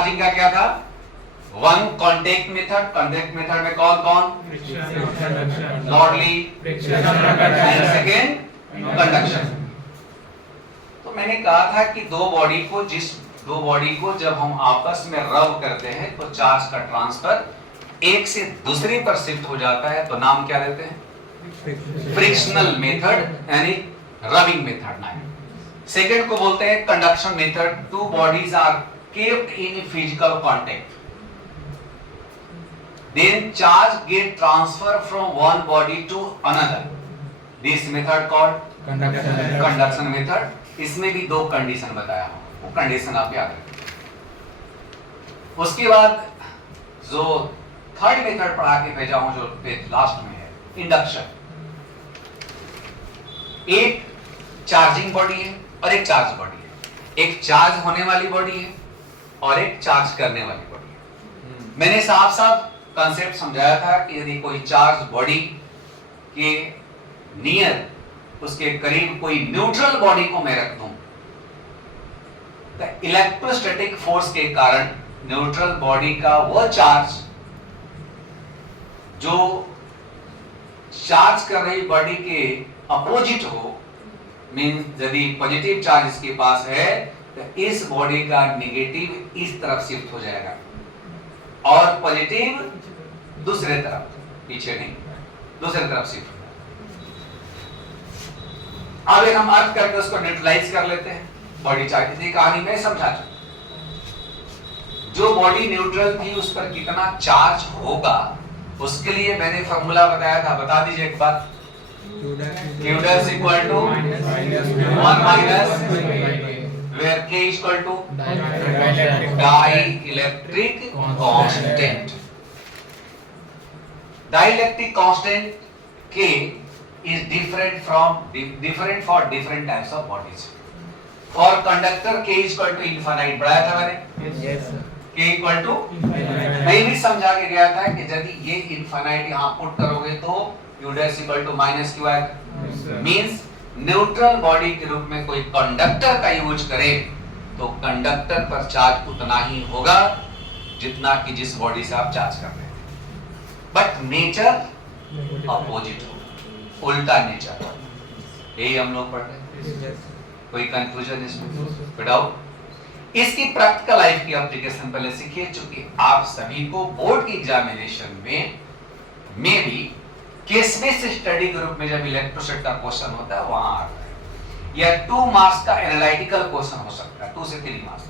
Charging का क्या था? One contact method, contact method में कौन कौन? लॉर्डली एंड सेकेंड कंडक्शन। तो मैंने कहा था कि दो बॉडी को जब हम आपस में रब करते हैं तो चार्ज का ट्रांसफर एक से दूसरे पर शिफ्ट हो जाता है, तो नाम क्या देते हैं? फ्रिक्शनल मेथड यानी रबिंग मेथड नाम। सेकेंड को बोलते हैं conduction method. Two bodies are kept in physical contact, then charge get transfer from one body to another. This method called conduction method. इसमें भी दो कंडीशन बताया हूं, वो कंडीशन आप याद रखें। उसके बाद जो थर्ड मेथड पढ़ा के भेजा हूं जो लास्ट में है, इंडक्शन। एक चार्जिंग बॉडी है और एक चार्ज बॉडी है। एक चार्ज होने वाली बॉडी है और एक चार्ज करने वाली बॉडी है। मैंने साफ साफ कॉन्सेप्ट समझाया था कि यदि कोई चार्ज बॉडी के नियर, उसके करीब कोई न्यूट्रल बॉडी को मैं रख दूं तो इलेक्ट्रोस्टैटिक फोर्स के कारण न्यूट्रल बॉडी का वह चार्ज जो चार्ज कर रही बॉडी के अपोजिट हो, मींस यदि पॉजिटिव चार्ज इसके पास है तो इस बॉडी का नेगेटिव इस तरफ शिफ्ट हो जाएगा और पॉजिटिव दूसरे तरफ, पीछे नहीं, दूसरे तरफ शिफ्ट। अब एक हम अर्थ करके उसको न्यूट्रलाइज कर लेते हैं। बॉडी चार्ज की कहानी में समझा चुका। जो बॉडी न्यूट्रल थी उस पर कितना चार्ज होगा उसके लिए मैंने फॉर्मूला बताया था, बता दीजिए एक बार। Q dash equal to 1 minus where K is equal to dielectric constant. Dielectric constant K is different for different types of bodies. For conductor K is equal to infinite, पढ़ाया था मैंने? Yes sir. K equal to मैं भी समझा के गया था कि यदि ये इनफाइनाइट यहाँ पुट करोगे तो Q dash equal to minus Q आएगा। मींस न्यूट्रल बॉडी के रूप में कोई कंडक्टर का यूज करे तो कंडक्टर पर चार्ज उतना ही होगा जितना कि जिस बॉडी से आप चार्ज कर रहे हैं, बट नेचर अपोजिट हो, उल्टा नेचर। यही हम लोग पढ़ रहे हैं। कोई कंफ्यूजन इसमें? बताओ। इसकी प्रैक्टिकल लाइफ की एप्लीकेशन पहले सीखिए, चूंकि आप सभी को बोर्ड की एग्जामिनेशन में भी केस बेस्ड स्टडी ग्रुप में जब इलेक्ट्रोस्टैटिक का क्वेश्चन होता है वहां आता है, या 2 मार्क्स का एनालिटिकल क्वेश्चन हो सकता है, 2 से 3 मार्क्स।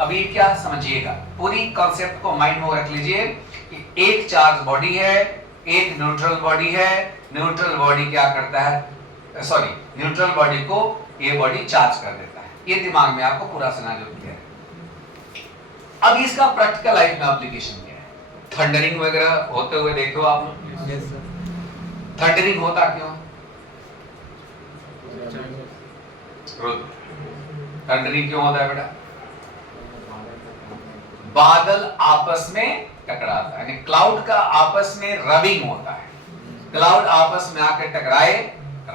अभी क्या समझिएगा, पूरी कॉन्सेप्ट को माइंड में रख लीजिए कि एक चार्ज बॉडी है, एक न्यूट्रल बॉडी है। न्यूट्रल बॉडी क्या करता है, न्यूट्रल बॉडी को ये बॉडी चार्ज कर देता है। ये दिमाग में आपको पूरा सिनेरियो क्लियर है। अब इसका प्रैक्टिकल लाइफ में एप्लीकेशन क्या है? थंडरिंग वगैरह होते हुए देखो आप लोग। Yes sir. थंडरिंग होता क्यों? थंडरिंग क्यों होता है बेटा? बादल आपस में टकराता है, यानी क्लाउड का आपस में रबिंग होता है। क्लाउड आपस में आकर टकराए,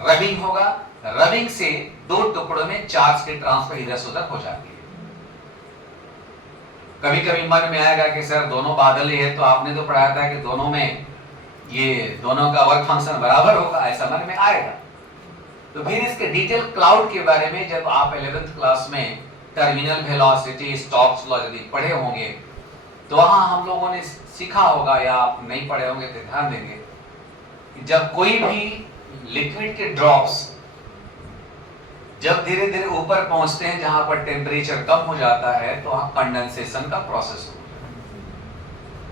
रबिंग होगा। रबिंग से दो टुकड़ों में चार्ज के ट्रांसफर इधर से उधर हो जाती है। कभी कभी मन में आएगा कि सर दोनों बादल ही है, तो आपने तो पढ़ाया था कि दोनों में ये दोनों का वर्क फंक्शन बराबर होगा, ऐसा मन में आएगा। तो फिर इसके डिटेल क्लाउड के बारे में जब आप 11th क्लास में टर्मिनल वेलोसिटी, स्टोक्स लॉ यदि पढ़े होंगे तो वहां हम लोगों ने सीखा होगा, या आप नहीं पढ़े होंगे तो ध्यान देंगे कि जब कोई भी लिक्विड के ड्रॉप्स जब धीरे धीरे ऊपर पहुंचते हैं जहां पर टेम्परेचर कम हो जाता है तो वहां कंडेंसेशन का प्रोसेस होता है।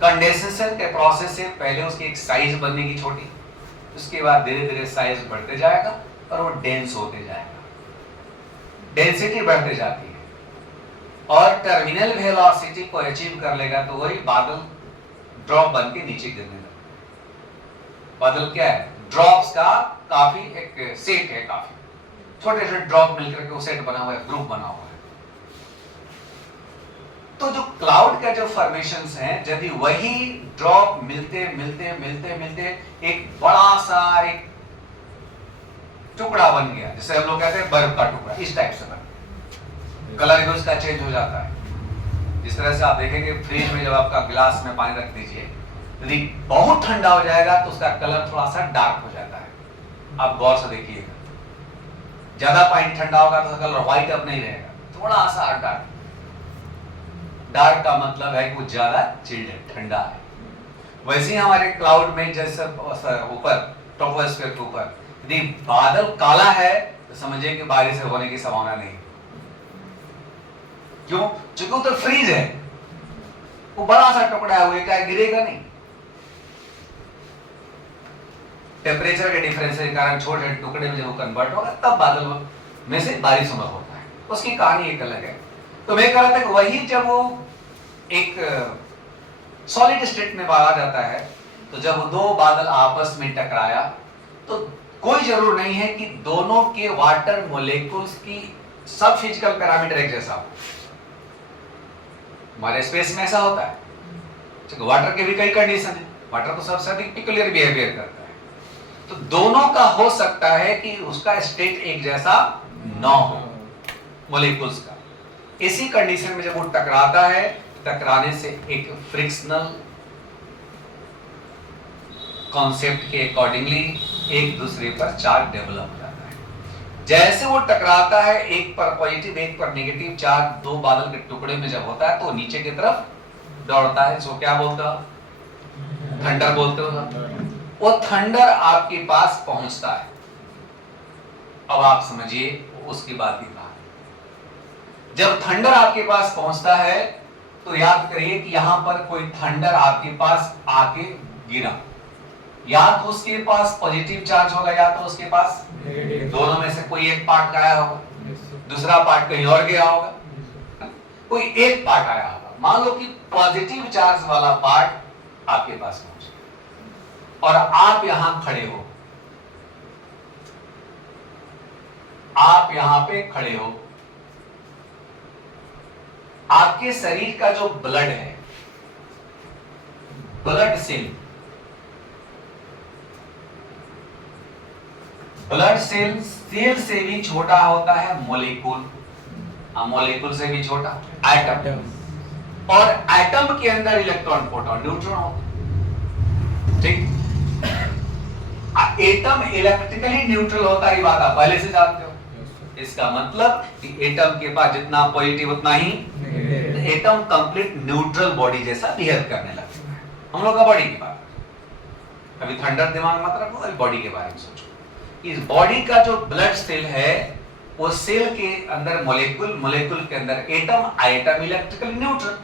कंडेंसेशन के प्रोसेस से पहले उसकी एक साइज बनने की छोटी, उसके बाद धीरे धीरे साइज बढ़ते जाएगा और वो डेंस होते जाएगा, डेंसिटी बढ़ते जाती है और टर्मिनल वेलोसिटी को अचीव कर लेगा तो वही बादल ड्रॉप बन के नीचे गिरने लगेगा। बादल क्या है? ड्रॉप्स का काफी एक सेट है, काफी छोटे छोटे ड्रॉप मिलकर के वो सेट बना हुआ है, ग्रुप बना हुआ है। तो जो क्लाउड का जो फॉर्मेशंस हैं, यदि वही ड्रॉप मिलते मिलते मिलते मिलते एक बड़ा सा एक टुकड़ा बन गया, जैसे हम लोग कहते हैं बर्फ का टुकड़ा, इस टाइप से बन गया, कलर भी उसका चेंज हो जाता है। जिस तरह से आप देखेंगे फ्रिज में जब आपका गिलास में पानी रख दीजिए, यदि बहुत ठंडा हो जाएगा तो उसका कलर थोड़ा सा डार्क हो जाता है। आप गौर से देखिएगा, ज्यादा पानी ठंडा होगा तो कलर व्हाइट अब नहीं रहेगा, थोड़ा सा डार्क। डार्क का मतलब है कि वो ज्यादा चिल्ड है, ठंडा है। वैसे ही हमारे क्लाउड में जैसे ऊपर ट्रोपोस्फीयर के ऊपर यदि बादल काला है तो समझिए कि बारिश होने की संभावना नहीं। क्यों? क्योंकि वो तो फ्रीज है, वो बड़ा सा टुकड़ा है, वो क्या गिरेगा नहीं। टेम्परेचर के डिफरेंस के कारण छोटे टुकड़े में जब वो कन्वर्ट होगा तब बादल में से बारिश होना होता है। उसकी कहानी एक अलग है। तो मैं कह रहा था कि वही जब वो एक सॉलिड स्टेट में आ जाता है, तो जब दो बादल आपस में टकराया तो कोई जरूर नहीं है कि दोनों के वाटर मोलेक्युल्स की सब फिजिकल पैरामीटर एक जैसा हो। हमारे स्पेस में ऐसा होता है, वाटर के भी कई कंडीशन है, वाटर तो सबसे अधिक पिकुलियर बिहेवियर करता है। तो दोनों का हो सकता है कि उसका स्टेट एक जैसा न हो मोलेक्युल्स का। इसी कंडीशन में जब वो टकराता है, टकराने से एक फ्रिक्शनल कॉन्सेप्ट के अकॉर्डिंगली एक दूसरे पर चार्ज डेवलप हो जाता है। जैसे वो टकराता है, एक पर पॉजिटिव एक पर नेगेटिव चार्ज दो बादल के टुकड़े में जब होता है तो नीचे की तरफ दौड़ता है। इसको क्या बोलता है? थंडर बोलते हो। वो थंडर आपके पास पहुंचता है। अब आप समझिए उसकी बात की बात। जब थंडर आपके पास पहुंचता है तो याद करिए कि यहां पर कोई थंडर आपके पास आके गिरा, या तो उसके पास पॉजिटिव चार्ज होगा या तो उसके पास दोनों में से कोई एक पार्ट गाया होगा, दूसरा पार्ट कहीं और गया होगा, कोई एक पार्ट आया होगा। मान लो कि पॉजिटिव चार्ज वाला पार्ट आपके पास पहुंचा और आप यहां खड़े हो, आप यहां पे खड़े हो। आपके शरीर का जो ब्लड है, blood cell, blood cell cell से भी छोटा होता है मॉलिक्यूल, मॉलिक्यूल से भी छोटा एटम, और एटम के अंदर इलेक्ट्रॉन प्रोटॉन न्यूट्रॉन होता है। ठीक, एटम इलेक्ट्रिकली न्यूट्रल होता है, ये बात आप पहले से जानते हो। इसका मतलब कि एटम के पास जितना पॉजिटिव उतना ही, एटम कंप्लीट न्यूट्रल बॉडी जैसा बिहेव करने लगता है। हम लोग का बॉडी की बात, अभी थंडर दिमाग मत रखो, अभी बॉडी के बारे में सोचो। इस बॉडी का जो ब्लड सेल है, वो सेल के अंदर मॉलिक्यूल, मॉलिक्यूल के अंदर atom, atom electrically neutral.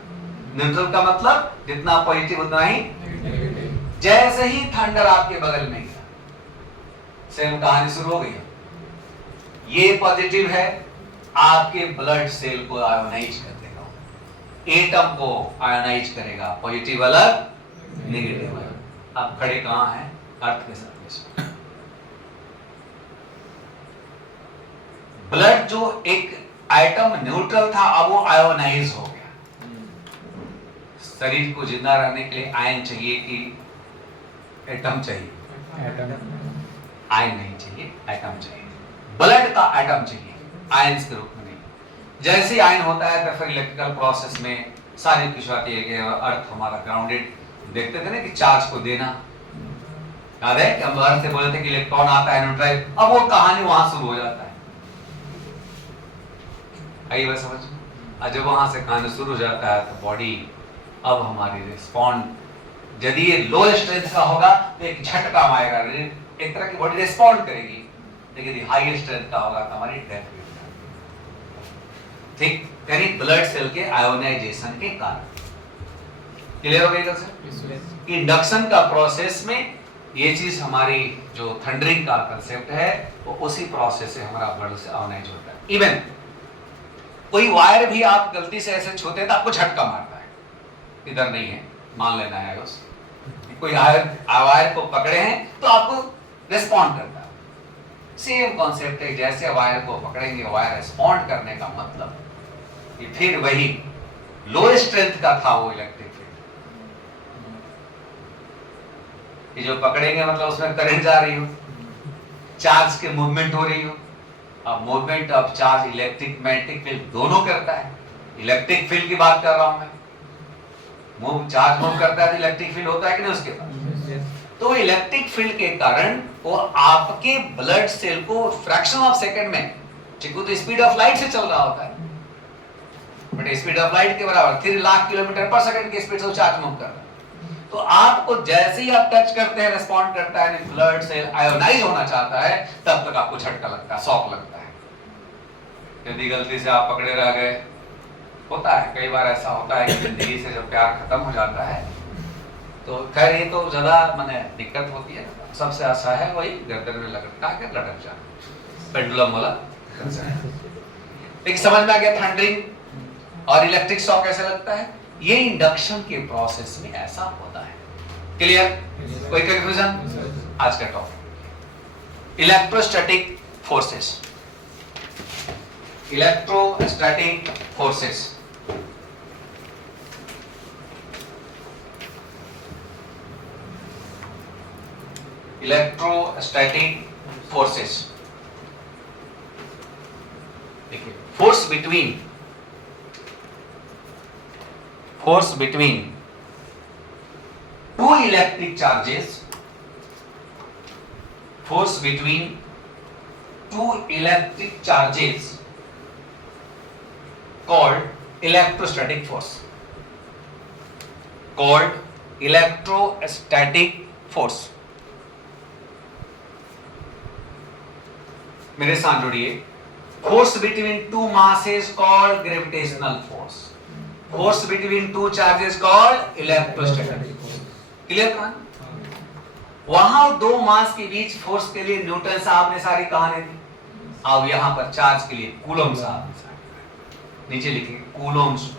Neutral का मतलब जितना पॉजिटिव उतना ही। जैसे ही थंडर आपके बगल में गया, सेम कहानी शुरू हो गई। ये पॉजिटिव है, आपके ब्लड सेल को आयोनाइज कर देगा, एटम को आयोनाइज करेगा, पॉजिटिव अलग नेगेटिव अलग। आप खड़े कहां हैं? अर्थ के साथ। ब्लड जो एक एटम न्यूट्रल था, अब वो आयोनाइज हो गया। शरीर को जिंदा रहने के लिए आयन चाहिए कि एटम चाहिए? आयन नहीं चाहिए, एटम चाहिए। ब्लड का एटम चाहिए, आयंस के रूप में नहीं। जैसे आयन होता है तो फिर इलेक्ट्रिकल प्रोसेस में सारी कुछ आती है कि अर्थ हमारा ग्राउंडेड, देखते थे ना कि चार्ज को देना, याद है कि हम अर्थ से बोले थे कि इलेक्ट्रॉन आता है न्यूट्रल, अब वो कहानी वहां शुरू हो जाता है। आई बात समझ? जब वहां से कहानी शुरू हो जाता है तो बॉडी अब हमारी रिस्पॉन्ड, यदि ये लो स्ट्रेंथ का होगा तो एक झटका आएगा, एक तरह की बॉडी रिस्पॉन्ड करेगी, लेकिन हाई स्ट्रेंथ का होगा तो हमारी डेथ भी हो जाएगी। ठीक, यानी ब्लड सेल के आयोनाइजेशन के कारण। क्लियर हो गई सर? इंडक्शन का प्रोसेस में ये चीज हमारी जो थंडरिंग का कंसेप्ट है, वो उसी प्रोसेस से हमारा ब्लड से आयोनाइज होता है। इवन कोई वायर भी आप गलती से ऐसे छूते हैं तो आपको झटका मारता है, इधर नहीं है, मान लेना है उस कोई वायर को पकड़े हैं तो आपको रिस्पॉन्ड करता है। सेम कॉन्सेप्ट है, जैसे वायर को पकड़ेंगे वायर रिस्पॉन्ड करने का मतलब कि फिर वही लो स्ट्रेंथ का था वो इलेक्ट्रिक फील्ड, ये जो पकड़ेंगे मतलब उसमें करंट जा रही हो, चार्ज के मूवमेंट हो रही हो। अब movement of charge electric magnetic field दोनों करता है, इलेक्ट्रिक फील्ड की बात कर रहा हूं मैं। चार्ज मूव करता है तो इलेक्ट्रिक फील्ड होता है कि नहीं उसके पास। तो इलेक्ट्रिक फील्ड के कारण वो आपके ब्लड सेल को फ्रैक्शन ऑफ सेकंड में, चिकू तो स्पीड ऑफ लाइट से चल रहा होता है, बट स्पीड ऑफ लाइट के बराबर 3 लाख किलोमीटर पर सेकंड की स्पीड से चार्ज मूव कर रहा है। तो आपको जैसे ही आप टच करते हैं रिस्पॉन्ड करता है, ब्लड सेल आयोनाइज होना चाहता है, तब तक आपको झटका लगता है, शॉक लगता है। यदि गलती से आप पकड़े रह गए, होता है कई बार ऐसा होता है कि जिंदगी से जब प्यार खत्म हो जाता है तो खैर ये तो ज्यादा माने दिक्कत होती है। सबसे आसान है वही गर्दन में लटका के लटक जाना, पेंडुलम वाला। लेकिन समझ में आ गया थंडरिंग और इलेक्ट्रिक शॉक कैसे लगता है? ये इंडक्शन के प्रोसेस में ऐसा होता है। क्लियर? कोई कंफ्यूजन? आज का topic electrostatic forces. Electrostatic forces electrostatic forces. देखिए, force between two electric charges, force between two electric charges called electrostatic force, called electrostatic force। मेरे साथ जुड़िए। Force between two masses called gravitational force, force between two charges called electrostatic force. Clear कहानी? वहां दो मास के बीच force के लिए Newton साहब ने सारी कहानी दी। अब यहां पर चार्ज के लिए कूलम साहब ने सारी, नीचे लिखिए Coulomb's law.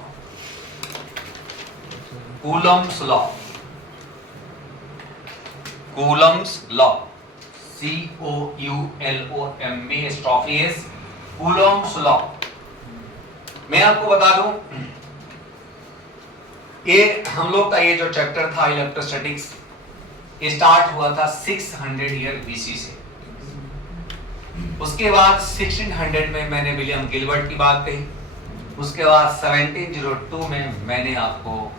Coulomb's law, Coulomb's law, COULOMB स्ट्रॉफी इज कूलम्स लॉ। मैं आपको बता दूं, ये हम लोग का ये जो चैप्टर था इलेक्ट्रोस्टैटिक्स, ये स्टार्ट हुआ था 600 ईयर BC से। उसके बाद 1600 में मैंने विलियम गिलबर्ट की बात कही। उसके बाद 1702 में मैंने आपको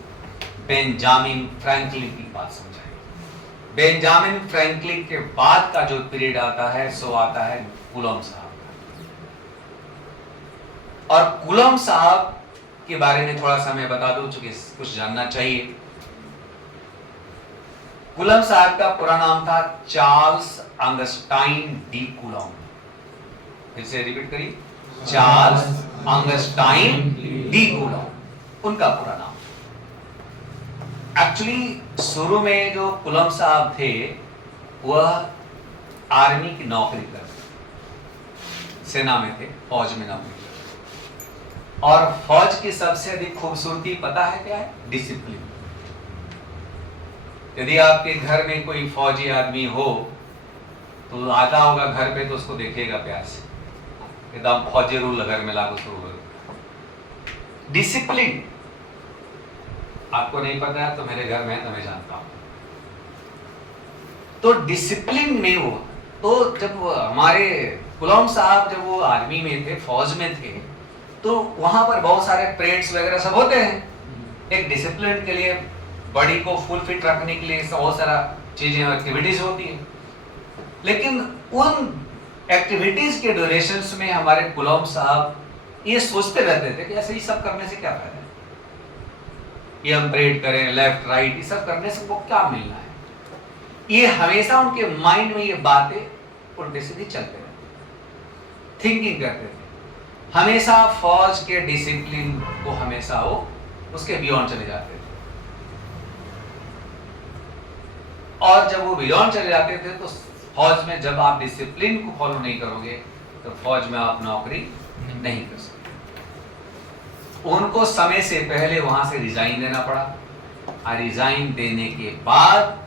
बेंजामिन फ्रैंकलिन की बात समझाई। बेंजामिन फ्रैंकलिन के बाद का जो पीरियड आता है सो आता है कूलम साहब का। और कूलम साहब के बारे में थोड़ा सा मैं बता दूं, चूंकि कुछ जानना चाहिए। कूलम साहब का पूरा नाम था चार्ल्स अंगस्टाइन डी कूलम। फिर से रिपीट करिए, चार्ल्स अंगस्टाइन डी कूलम उनका पूरा नाम। एक्चुअली शुरू में जो कूलम साहब थे वह आर्मी की नौकरी करते, सेना में थे, फौज में नौकरी। और फौज की सबसे अधिक खूबसूरती पता है क्या है? डिसिप्लिन। यदि आपके घर में कोई फौजी आदमी हो तो आता होगा घर पे तो उसको देखेगा प्यार से, एकदम फौजी रूल घर में लागू शुरू हो। डिसिप्लिन आपको नहीं पता है तो मेरे घर में है तो मैं जानता हूं। तो डिसिप्लिन में वो, तो जब हमारे कूलम साहब जब वो आर्मी में थे, फौज में थे, तो वहां पर बहुत सारे परेड्स वगैरह सब होते हैं। एक डिसिप्लिन के लिए, बॉडी को फुल फिट रखने के लिए बहुत सारा चीजें, एक्टिविटीज होती है। लेकिन उन एक्टिविटीज के ड्यूरेशंस में हमारे कूलम साहब ये सोचते रहते थे कि ऐसे ही सब करने से क्या फायदा है, ये हम परेड करें लेफ्ट राइट, ये सब करने से वो क्या मिलना है। ये हमेशा उनके माइंड में ये बातें उल्टे सीधे चलते रहते, थिंकिंग करते थे। हमेशा फौज के डिसिप्लिन को हमेशा वो उसके बियॉन्ड चले जाते थे। और जब वो बियॉन्ड चले जाते थे तो फौज में जब आप डिसिप्लिन को फॉलो नहीं करोगे तो फौज में आप नौकरी नहीं कर सकते। उनको समय से पहले वहां से रिजाइन देना पड़ा। और रिजाइन देने के बाद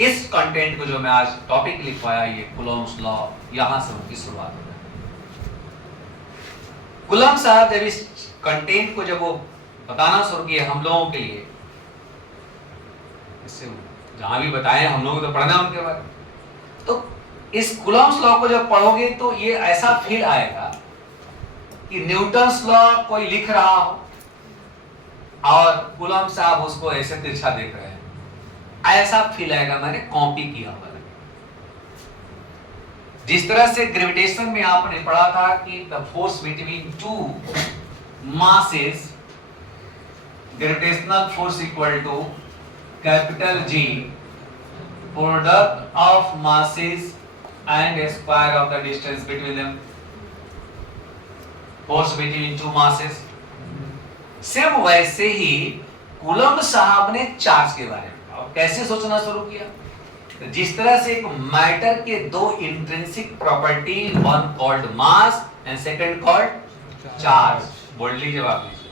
इस कंटेंट को जो मैं आज टॉपिक लिखवाया, ये कूलम्स लॉ, यहां से उनकी शुरुआत हो। कूलम साहब जब इस कंटेंट को जब वो बताना शुरू किए हम लोगों के लिए, इससे जहां भी बताए हम लोगों को तो पढ़ना उनके बारे में, तो इस कूलम्स लॉ को जब पढ़ोगे तो ये ऐसा फील आएगा कि न्यूटन्स लॉ कोई लिख रहा हो और कूलम्ब साहब उसको ऐसे तिरछा देख रहे हैं, ऐसा फील आएगा मैंने कॉपी किया हुआ। जिस तरह से ग्रेविटेशन में आपने पढ़ा था कि the force between two masses, gravitational force equal to capital G product of masses and square of the distance between them. Force between two masses. Same वैसे ही कूलम्ब साहब ने चार्ज के बारे में अब कैसे सोचना शुरू किया। तो जिस तरह से एक मैटर के दो intrinsic property, one called mass and second called charge, boldly जवाब दीजिए,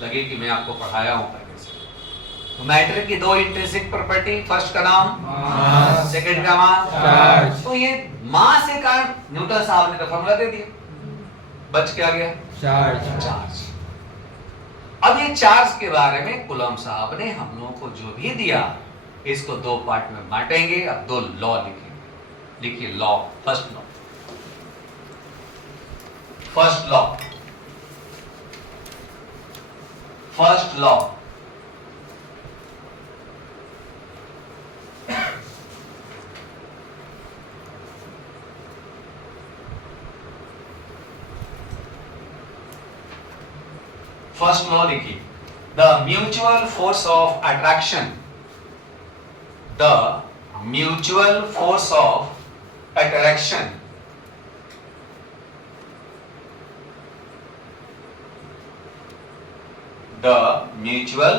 लगे कि मैं आपको पढ़ाया हूं पहले से। तो मैटर की दो इंट्रिंसिक प्रॉपर्टी, फर्स्ट का नाम मास, सेकंड का मास चार्ज। तो ये मास के कारण न्यूटन साहब ने तो फार्मूला दे दिया, बच क्या गया चार्ज। अब ये चार्ज के बारे में कूलम्ब साहब ने हम लोगों को जो भी दिया, इसको दो पार्ट में बांटेंगे। अब दो लॉ लिखेंगे। लिखिए law, first law, first law, first law, first law लिखिए, the mutual force of attraction, the mutual force of attraction the mutual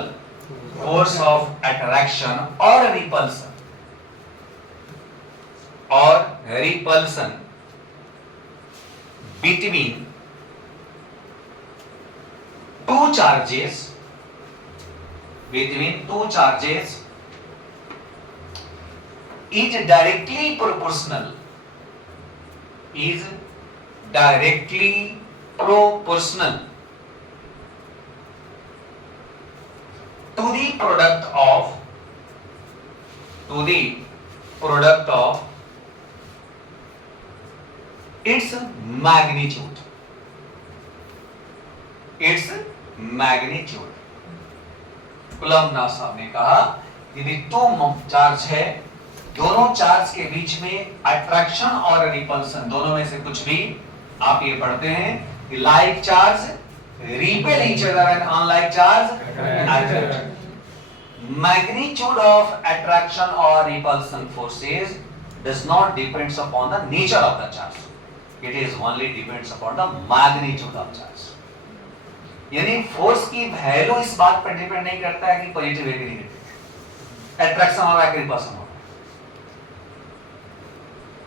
force of attraction or repulsion between two charges is directly proportional to the product of its magnitude, coulomb साहब ने कहा यदि दो charge है, दोनों charge के बीच में attraction और रिपल्सन दोनों में से कुछ भी, आप ये पढ़ते हैं कि like charge repel each other and unlike charge attract. Magnitude of attraction or repulsion forces does not depends upon the nature of the charge. It is only depends upon the magnitude of charge. यानी force की value इस बात पर depend नहीं करता है कि positive है कि नेगेटिव, अट्रैक्शन हो या रिपल्सन हो,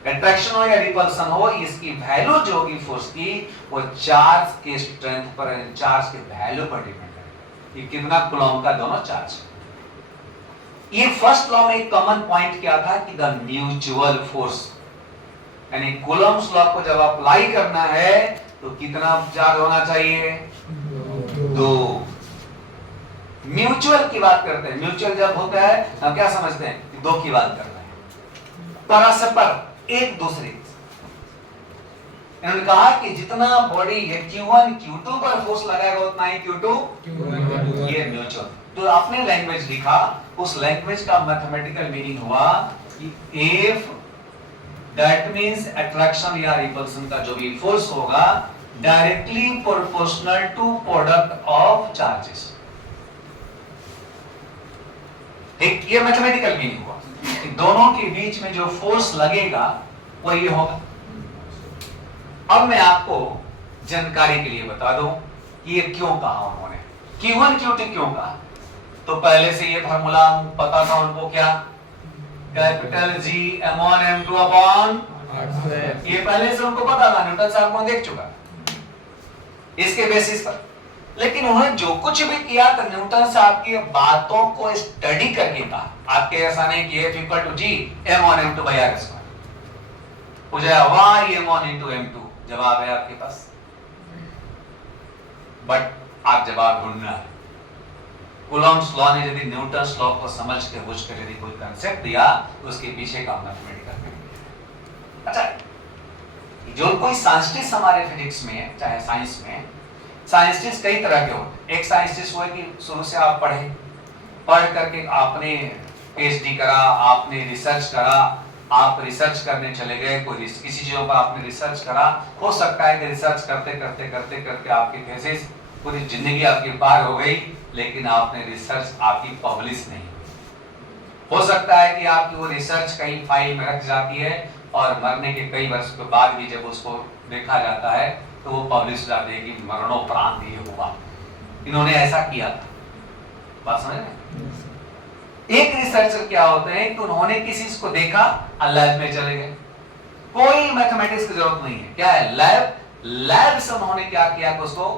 अट्रैक्शन हो या रिपल्सन हो, इसकी वैल्यू जो होगी फोर्स की वो चार्ज के स्ट्रेंथ पर, चार्ज के वैल्यू पर डिपेंड करेगा कि कितना कूलम्ब का दोनों चार्ज है। ये फर्स्ट लॉ में एक कॉमन पॉइंट क्या था कि द म्यूचुअल फोर्स, यानी कूलम्ब्स लॉ को जब अप्लाई करना है तो कितना चार्ज होना चाहिए, दो। म्यूचुअल की बात करते हैं, म्यूचुअल जब होता है हम क्या समझते हैं कि दो की बात कर रहे हैं, परस्पर एक दूसरे। इन्होंने कहा कि जितना बॉडी Q1 Q2 पर फोर्स लगाएगा उतना ही Q2, ये म्यूचुअल। तो आपने लैंग्वेज लिखा, उस लैंग्वेज का मैथमेटिकल मीनिंग हुआ कि इफ दैट मींस अट्रैक्शन या रिपल्सन का जो भी फोर्स होगा directly proportional to product of charges. एक ये मैथमेटिकल मीनिंग हुआ कि दोनों के बीच में जो फोर्स लगेगा वो ये होगा। अब मैं आपको जानकारी के लिए बता दूं कि ये क्यों कहा उन्होंने, Q1 Q2 क्यों कहा। तो पहले से ये फार्मूला पता था उनको, क्या, capital G M1 M2 upon, ये पहले से उनको पता था, न्यूटन साहब को देख चुका इसके बेसिस पर। लेकिन उन्होंने जो कुछ भी किया तो न्यूटन साहब की बातों को स्टडी करके कहा। आपके ऐसा नहीं कि F equal to G M1 M2 by R square, हो जाए Y M1 into M2, जवाब है आपके पास, बट आप जवाब ढूंढना है। कूलम्ब्स लॉ ने यदि न्यूटन लॉ को समझ के बुझ कर यदि कोई कंसेप्ट दिया तो उसके पीछे का मैथमेटिकल मीनिंग। अच्छा, जो कोई साइंटिस्ट हमारे फिजिक्स में चाहे साइंस में साइंटिस्ट कई तरह के होते हैं। एक साइंटिस्ट वो है कि शुरू से आप पढ़ करके आपने पीएचडी करा, आपने रिसर्च करा, आप रिसर्च करने चले गए, किसी चीजों पर आपने रिसर्च करा, हो सकता है कि रिसर्च करते करते करते करते आपकी थीसिस पूरी जिंदगी आपकी पार हो गई, लेकिन आपने रिसर्च आपकी पब्लिश नहीं हुई। हो सकता है कि आपकी वो रिसर्च कहीं फाइल में रख जाती है और मरने के कई वर्ष के बाद भी जब उसको देखा जाता है तो वो पब्लिश हो जाती है कि मरणोपरांत ये हुआ, इन्होंने ऐसा किया था। बात समझ रहे? एक रिसर्चर क्या होते हैं कि उन्होंने किसी को देखा और लैब में चले गए, कोई मैथमेटिक्स की जरूरत नहीं है, क्या है लैब से उन्होंने क्या किया कि उसको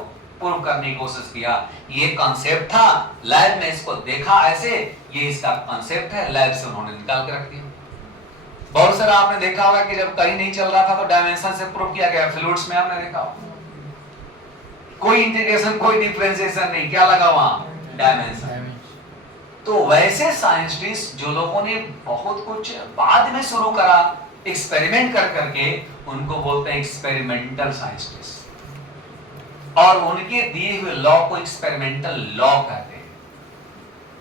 प्रूव करने की कोशिश किया। ये कॉन्सेप्ट था, लैब में इसको देखा ऐसे, ये इसका कॉन्सेप्ट है, लैब से उन्होंने निकाल के रख दिया। बहुत सारा आपने देखा होगा कि जब कहीं नहीं चल रहा था तो डायमेंशन से प्रूव किया गया, फ्लूइड्स में आपने देखा होगा कोई इंटीग्रेशन कोई डिफरेंशिएशन नहीं, क्या लगा वहां डायमेंशन। तो वैसे साइंटिस्ट जो लोगों ने बहुत कुछ बाद में शुरू करा एक्सपेरिमेंट कर करके, उनको बोलते हैं एक्सपेरिमेंटल साइंटिस्ट, और उनके दिए हुए लॉ को एक्सपेरिमेंटल लॉ कहते हैं।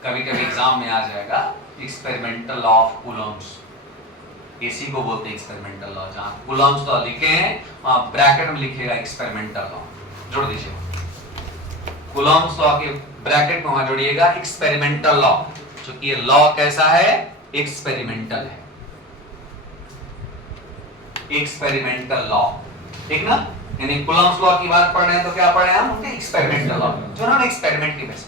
कभी कभी एग्जाम में आ जाएगा एक्सपेरिमेंटल लॉ ऑफ कूलम्ब्स, इसी को बोलते हैं एक्सपेरिमेंटल लॉ। जहां कूलम्ब्स लॉ लिखे हैं वहां ब्रैकेट में लिखेगा एक्सपेरिमेंटल लॉ, जोड़ दीजिए। कूलम्ब्स लॉ के ब्रैकेट में वहां जोड़िएगा एक्सपेरिमेंटल लॉ, क्योंकि ये लॉ कैसा है, एक्सपेरिमेंटल है, एक्सपेरिमेंटल लॉ, ठीक ना। यानी कूलम्ब्स लॉ की बात पढ़ रहे हैं तो क्या पढ़ रहे हैं हम, उनके एक्सपेरिमेंटल लॉ जो उन्होंने एक्सपेरिमेंट की बेस।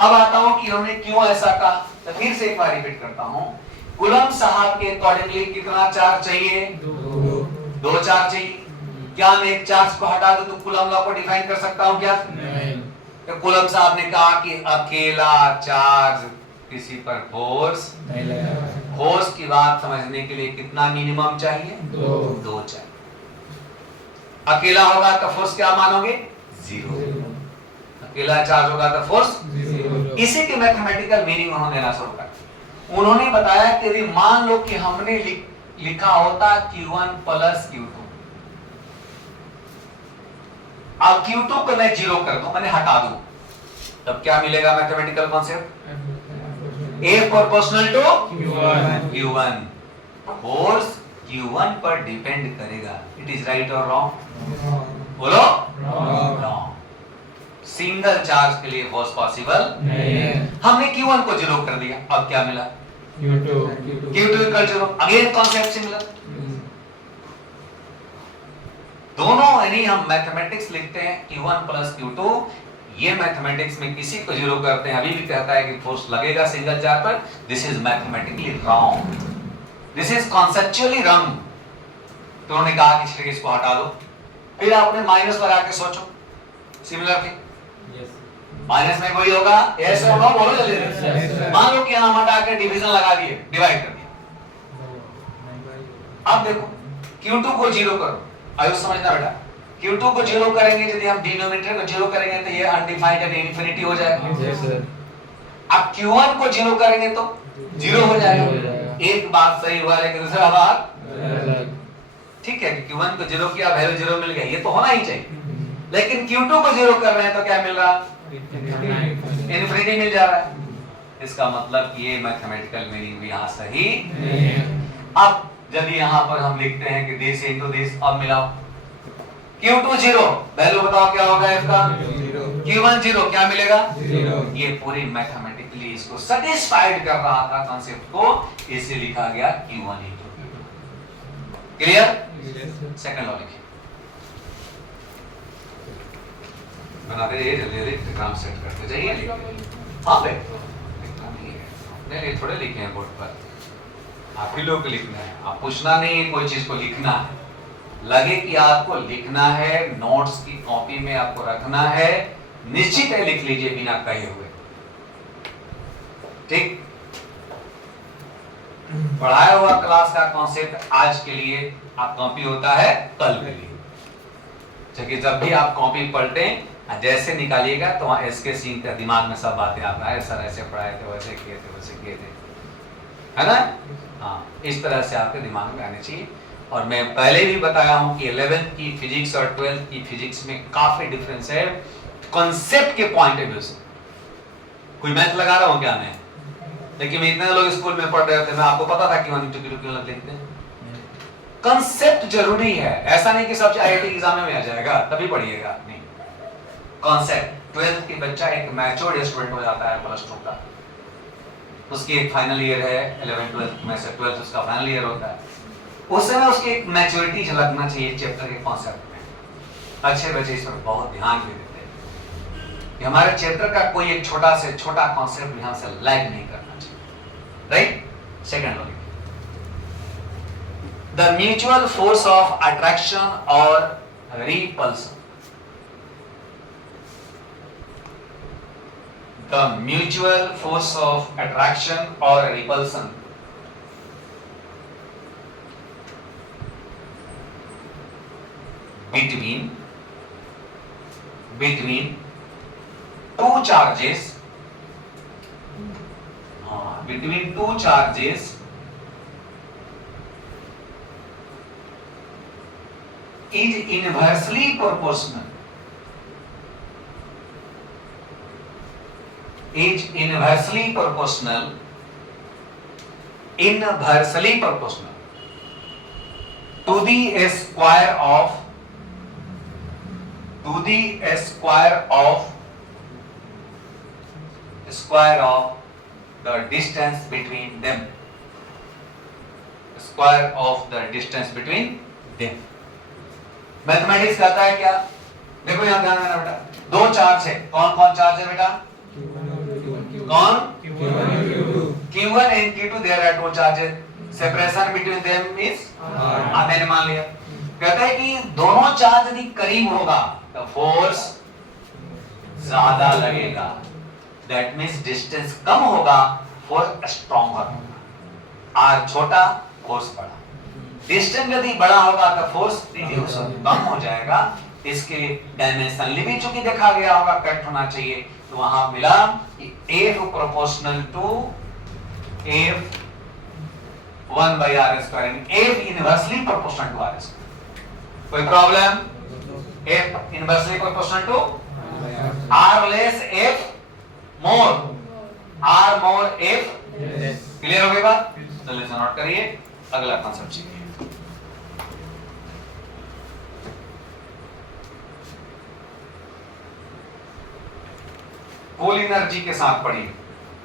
अब आता हूं कि उन्होंने क्यों ऐसा कहा, तो फिर से एक बार रिपीट करता हूं। कूलम्ब साहब के अकॉर्डिंगली कितना चार्ज चाहिए, दो चार्ज चाहिए। क्या मैं एक चार्ज को हटा दूं तो कूलम्ब लॉ को डिफाइन कर सकता हूं क्या? नहीं। तो कूलम्ब साहब ने कहा कि अकेला चार्ज किसी पर फोर्स नहीं लगाएगा। फोर्स की बात समझने के लिए कितना मिनिमम चाहिए, दो चाहिए। अकेला होगा तो फोर्स क्या मानोगे, जीरो। अकेला चार्ज होगा तो फोर्स जीरो। इसी के मैथमेटिकल मीनिंग उन्होंने देना शुरू कर। उन्होंने बताया कि यदि मान लो कि हमने लिखा होता Q1 प्लस Q2, अब Q2 को मैं जीरो कर दूं, मैंने हटा दूं, तब क्या मिलेगा mathematical concept, A proportional to Q1। Force Q1 पर डिपेंड करेगा। इट इज राइट और रॉन्ग, बोलो रॉन्ग। सिंगल चार्ज के लिए फोर्स पॉसिबल नहीं है। हमने Q1 को जीरो कर दिया, अब क्या मिला, Q2 equal zero. Again concept similar. दोनों यानी हम मैथमेटिक्स लिखते हैं Q1 प्लस Q2, ये मैथमेटिक्स में किसी को जीरो करते हैं, अभी भी कहता है कि फोर्स लगेगा सिंगल चार्ज पर। This is mathematically wrong, this is conceptually wrong. तो उन्होंने कहा कि चलिए इसको हटा दो। फिर आपने माइनस लगा के सोचो, सिमिलर थिंग, माइनस में कोई होगा, ऐसे होगा, बोलो जल्दी। मान लो कि हम हटा के डिवीजन लगा दिए, डिवाइड कर दिया। अब देखो Q2 को जीरो करो, आयो समझना बेटा। Q2 को जीरो करेंगे, यदि हम डिनोमिनेटर को जीरो करेंगे तो ये अनडिफाइंड यानी इनफिनिटी हो जाएगा। अब Q1 को जीरो करेंगे तो जीरो हो जाएगा। एक बात सही हुआ लेकिन दूसरा बात ठीक है, Q1 को जीरो किया, वैल्यू जीरो मिल गया, ये तो होना ही चाहिए। लेकिन Q2 को जीरो कर रहे हैं तो क्या मिल रहा, इनफिनिटी मिल जा रहा है। इसका मतलब ये मैथमेटिकल मीनिंग भी यहाँ सही नहीं है। अब जब यहाँ पर हम लिखते हैं कि दिस इनटू दिस, अब मिलाओ Q2 जीरो, वैल्यू बताओ क्या होगा इसका, Q1 जीरो, क्या मिलेगा जीरो। ये पूरी मैथमेटिकली इसको सेटिस्फाइड कर रहा था कॉन्सेप्ट को, इसे लिखा गया Q1 into Q2। Clear? Second law लिखिए, बनाते रहिए, जल्दी जल्दी एग्जाम सेट करते जाइए। हाँ भाई, लिखना नहीं है, अपने लिए थोड़े लिखे हैं बोर्ड पर, आप ही लोग को लिखना है। आप पूछना नहीं है, कोई चीज को लिखना है। लगे कि आपको लिखना है, नोट्स की कॉपी में आपको रखना है, निश्चित है लिख लीजिए बिना कहे हुए, ठीक। पढ़ाया हुआ क्लास का कॉन्सेप्ट आज के लिए आप कॉपी होता है कल के लिए, क्योंकि जब भी आप कॉपी पलटे जैसे निकालिएगा तो वहां एसके सीन का दिमाग में सब बातें आता है, सर ऐसे पढ़ाए थे, वैसे किए थे, वैसे किए थे, है ना। हाँ, इस तरह से आपके दिमाग में आने चाहिए। और मैं पहले भी बताया हूं कि 11th की फिजिक्स और 12th की फिजिक्स में काफी डिफरेंस है कॉन्सेप्ट के पॉइंट ऑफ व्यू से। कोई मैथ लगा रहा हूं क्या मैं? लेकिन मैं इतने लोग स्कूल में पढ़ रहे थे, मैं आपको पता था कि 1 × 2 क्यों लिखते हैं। कॉन्सेप्ट जरूरी है, ऐसा नहीं कि सब आईआईटी एग्जाम में आ जाएगा तभी पढ़िएगा, नहीं। कॉन्सेप्ट 12th की बच्चा एक मैच्योर्ड स्टूडेंट हो जाता है प्लस 2 का, उसकी एक फाइनल ईयर है 11 12 में से 12th उसका फाइनल ईयर होता है, उस समय उसकी एक मैच्योरिटी झलकना चाहिए चैप्टर के कॉन्सेप्ट में। अच्छे बच्चे इस पर बहुत ध्यान भी देते हैं कि हमारे चैप्टर का कोई एक छोटा से छोटा कॉन्सेप्ट यहां से लैग नहीं करना चाहिए, right. Second law, the mutual force of attraction और repulsion. The mutual force of attraction or repulsion between two charges is inversely proportional. Is inversely proportional to the square of the distance between them. Square of the distance between them. Mathematics कहता है क्या? देखो यहां ध्यान देना बेटा, दो charge है, कौन कौन चार्ज है बेटा? कौन? Q1 and Q2, there are two charges. Separation between them is मैंने मान लिया। कहता है कि दोनों चार्ज यदि करीब होगा तो फोर्स ज्यादा लगेगा, दैट मीन्स डिस्टेंस कम होगा, फोर्स स्ट्रॉन्गर होगा। R छोटा, फोर्स बड़ा। डिस्टेंस यदि बड़ा होगा तो फोर्स रिड्यूस कम हो जाएगा। इसके डायमेंशन भी चूंकि देखा गया होगा कट होना चाहिए, तो वहां मिला कि F proportional to F 1/r², F inversely proportional to r²। कोई problem? F inversely proportional to r less F more, r more F। Clear हो गई बात? तो लेसन नोट करिए, अगला कॉन्सेप्ट सीखिए। फुल एनर्जी के साथ पढ़िए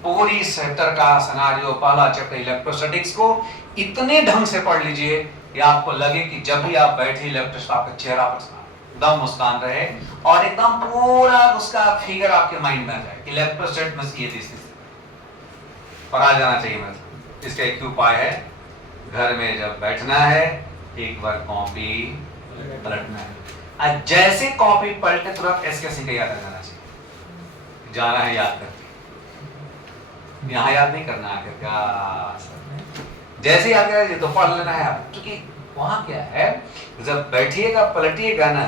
पूरी चैप्टर का सिनेरियो, पहला चैप्टर इलेक्ट्रोस्टैटिक्स को इतने ढंग से पढ़ लीजिए कि आपको लगे कि जब भी आप बैठे इलेक्ट्रोस्टैटिक्स आपका चेहरा पर एकदम मुस्कान रहे और एकदम पूरा उसका फिगर आपके माइंड में आ जाए। इलेक्ट्रोस्टैटिक्स में ये दिस और आ जाना चाहिए। मतलब इसका एक उपाय है, घर में जब बैठना है एक बार कॉपी पलटना है, जैसे कॉपी पलटे तुरंत इसके सिंह याद आ जाना चाहिए, जाना है याद करके, यहाँ याद नहीं करना है क्या, जैसे याद करें तो पढ़ लेना है आप। क्योंकि वहां क्या है, जब बैठिएगा पलटिएगा ना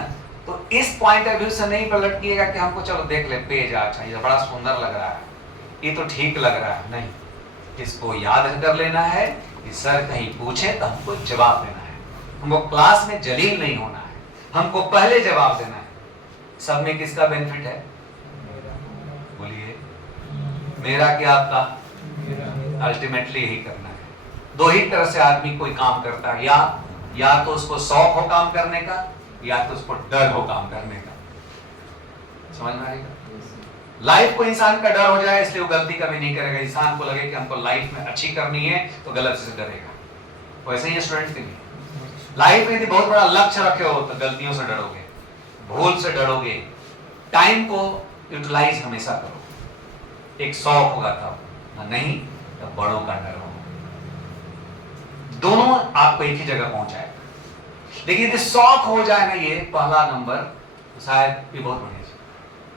तो इस पॉइंट ऑफ व्यू से नहीं पलटिएगा कि हमको चलो देख ले पेज, अच्छा ये बड़ा सुंदर लग रहा है, ये तो ठीक लग रहा है, नहीं, इसको याद कर लेना है कि सर कहीं पूछे तो हमको जवाब देना है, हमको क्लास में जलील नहीं होना है, हमको पहले जवाब देना है। सब में किसका बेनिफिट है? बोलिए, मेरा क्या आपका? अल्टीमेटली यही करना है। दो ही तरह से आदमी कोई काम करता है, या तो उसको शौक हो काम करने का, या तो उसको डर हो काम करने का। समझ में आएगा? लाइफ को इंसान का डर हो जाए इसलिए वो गलती कभी नहीं करेगा। इंसान को लगे कि हमको लाइफ में अच्छी करनी है तो गलत से डरेगा। वैसे ही स्टूडेंट के लिए लाइफ में यदि बहुत बड़ा लक्ष्य रखे हो तो गलतियों से डरोगे, भूल से डरोगे, टाइम को यूटिलाइज हमेशा करो। एक शौक होगा तब, नहीं तो बड़ों का डर होगा। दोनों आपको एक ही जगह पहुंचाएगा। लेकिन यदि शौक हो जाए ना ये पहला नंबर, तो शायद ये बहुत बढ़िया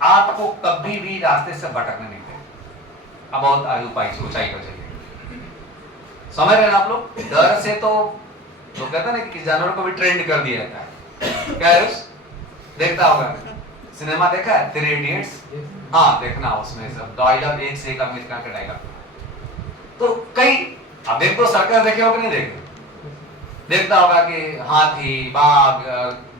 आपको कभी भी रास्ते से भटकने नहीं देगा। अब बहुत आयु पाई ऊंचाई पर चलिए, समझ रहे हैं आप लोग? डर से तो लोग कहते हैं ना कि जानवरों को भी ट्रेंड कर दिया जाता है। क्या है? देखता होगा, सिनेमा देखा है 3 इडियट्स? हाँ देखना, उसमें सब डायलॉग एक से एक अमेरिका का डायलॉग। तो कई आप देखो सर्कस देखे हो कि नहीं देखे? देखता होगा कि हाथी, बाघ,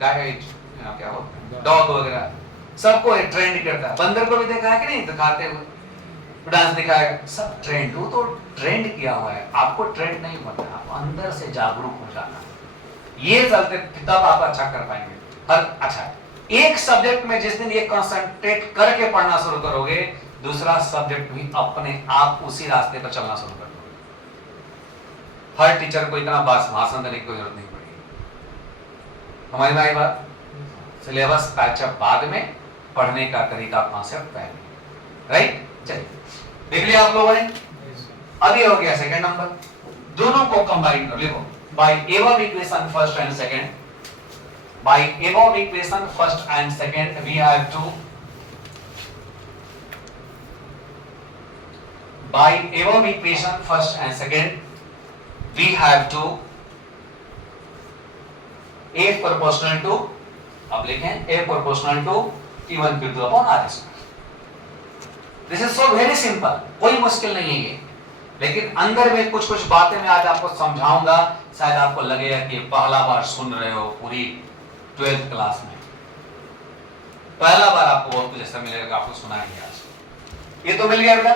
गाय, क्या होता है, डॉग वगैरह, सबको ट्रेंड करता है। बंदर को भी देखा है कि नहीं दिखाते हुए डांस दिखाएगा, सब ट्रेंड, वो तो ट्रेंड किया हुआ है। आपको ट्रेंड नहीं बनना, आपको अंदर से जागरूक हो जाना, ये चलते तब आप अच्छा कर पाएंगे। हर अच्छा एक सब्जेक्ट में जिस दिन ये कंसंट्रेट करके पढ़ना शुरू करोगे, दूसरा सब्जेक्ट भी अपने आप उसी रास्ते पर चलना शुरू कर दोगे। हर टीचर को इतना बस भाषण देने की कोई जरूरत नहीं पड़ेगी। हमारी भाई बात, सिलेबस पैचअप बाद में, पढ़ने का तरीका कॉन्सेप्ट पहले, राइट? चलिए देख लिया आप लोगों ने। अब ये हो गया सेकंड नंबर, दोनों को कंबाइन कर लिखो। By above equation first and second, by above equation first and second we have to, by above equation first and second we have to A proportional to, अब लिखें A proportional to Q1 Q2 upon R square। This is so very simple, कोई मुश्किल नहीं है ये, लेकिन अंदर में कुछ कुछ बातें मैं आज आपको समझाऊंगा, शायद आपको लगेगा कि पहला बार सुन रहे हो पूरी 12th क्लास में, पहला बार आपको बहुत कुछ ऐसा मिलेगा आपको सुना ही आज। ये तो मिल गया बेटा।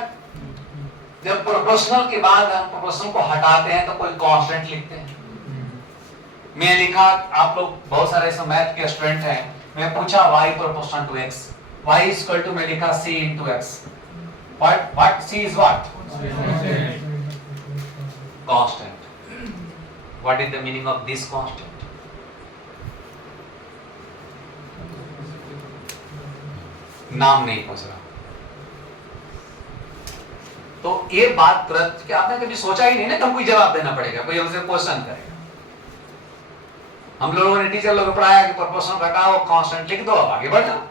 जब प्रोपोर्शनल के बाद हम प्रोपोर्शनल को हटाते हैं तो कोई कांस्टेंट लिखते हैं। मैं लिखा, आप लोग बहुत सारे ऐसे मैथ के स्टूडेंट हैं, मैं पूछा y proportional to x, y is equal to मैं लिखा c into x, what c is what? Constant. What is the meaning of this constant? नाम नहीं पूछ रहा। तो ये बात तुरंत कि आपने कभी सोचा ही नहीं ना, तुमको जवाब देना पड़ेगा, कोई हमसे क्वेश्चन करेगा। हम लोगों ने टीचर लोगों को पढ़ाया कि प्रोपोर्शनल घटाओ, कांस्टेंट लिख दो, अब आगे बढ़ जाओ।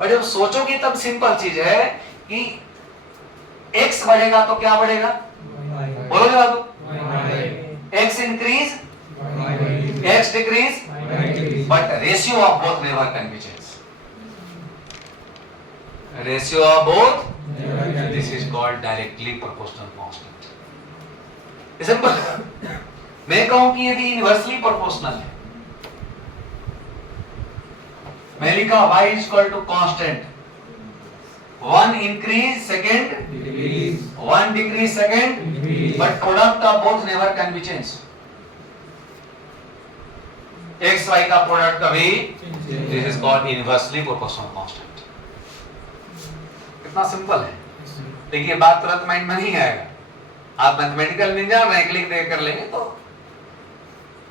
और जब सोचोगे तब सिंपल चीज है कि x बढ़ेगा तो क्या बढ़ेगा, बोलो जवाब दो। x increase, x decrease, but ratio of both never can be change. Ratio of both, this is called directly proportional constant. Simple. मैं कहूं कि यदि इनवर्सली प्रोपोर्शनल है, मैं लिखा y is equal to constant, one increase second decrease, one decrease second increase, but product of both never can be changed। x y का product कभी, this is called inversely proportional constant। कितना simple है। देखिए बात तुरंत mind में नहीं आएगा, आप मैथमेटिकल नहीं जान रहे, क्लिक देकर कर लेंगे तो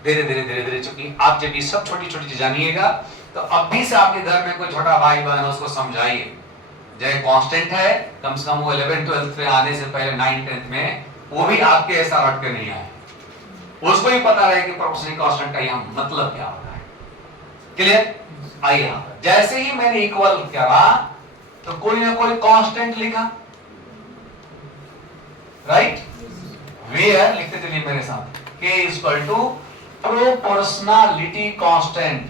धीरे धीरे धीरे धीरे, चूंकि आप जब ये सब छोटी छोटी चीज जानिएगा तो अब भी से आपके घर में कोई छोटा भाई बहन उसको समझाइए, जो कांस्टेंट है, कम से कम वो 11th 12th में आने से पहले 9th 10th में वो भी आपके ऐसा रट के नहीं आए, उसको भी पता रहे कि प्रोपोर्शनल कांस्टेंट का यहाँ मतलब क्या होता है। क्लियर? आइए जैसे ही मैंने इक्वल करा तो कोई ना कोई कांस्टेंट लिखा, राइट? वेयर लिखते चलिए मेरे साथ, k is equal to proportionality constant,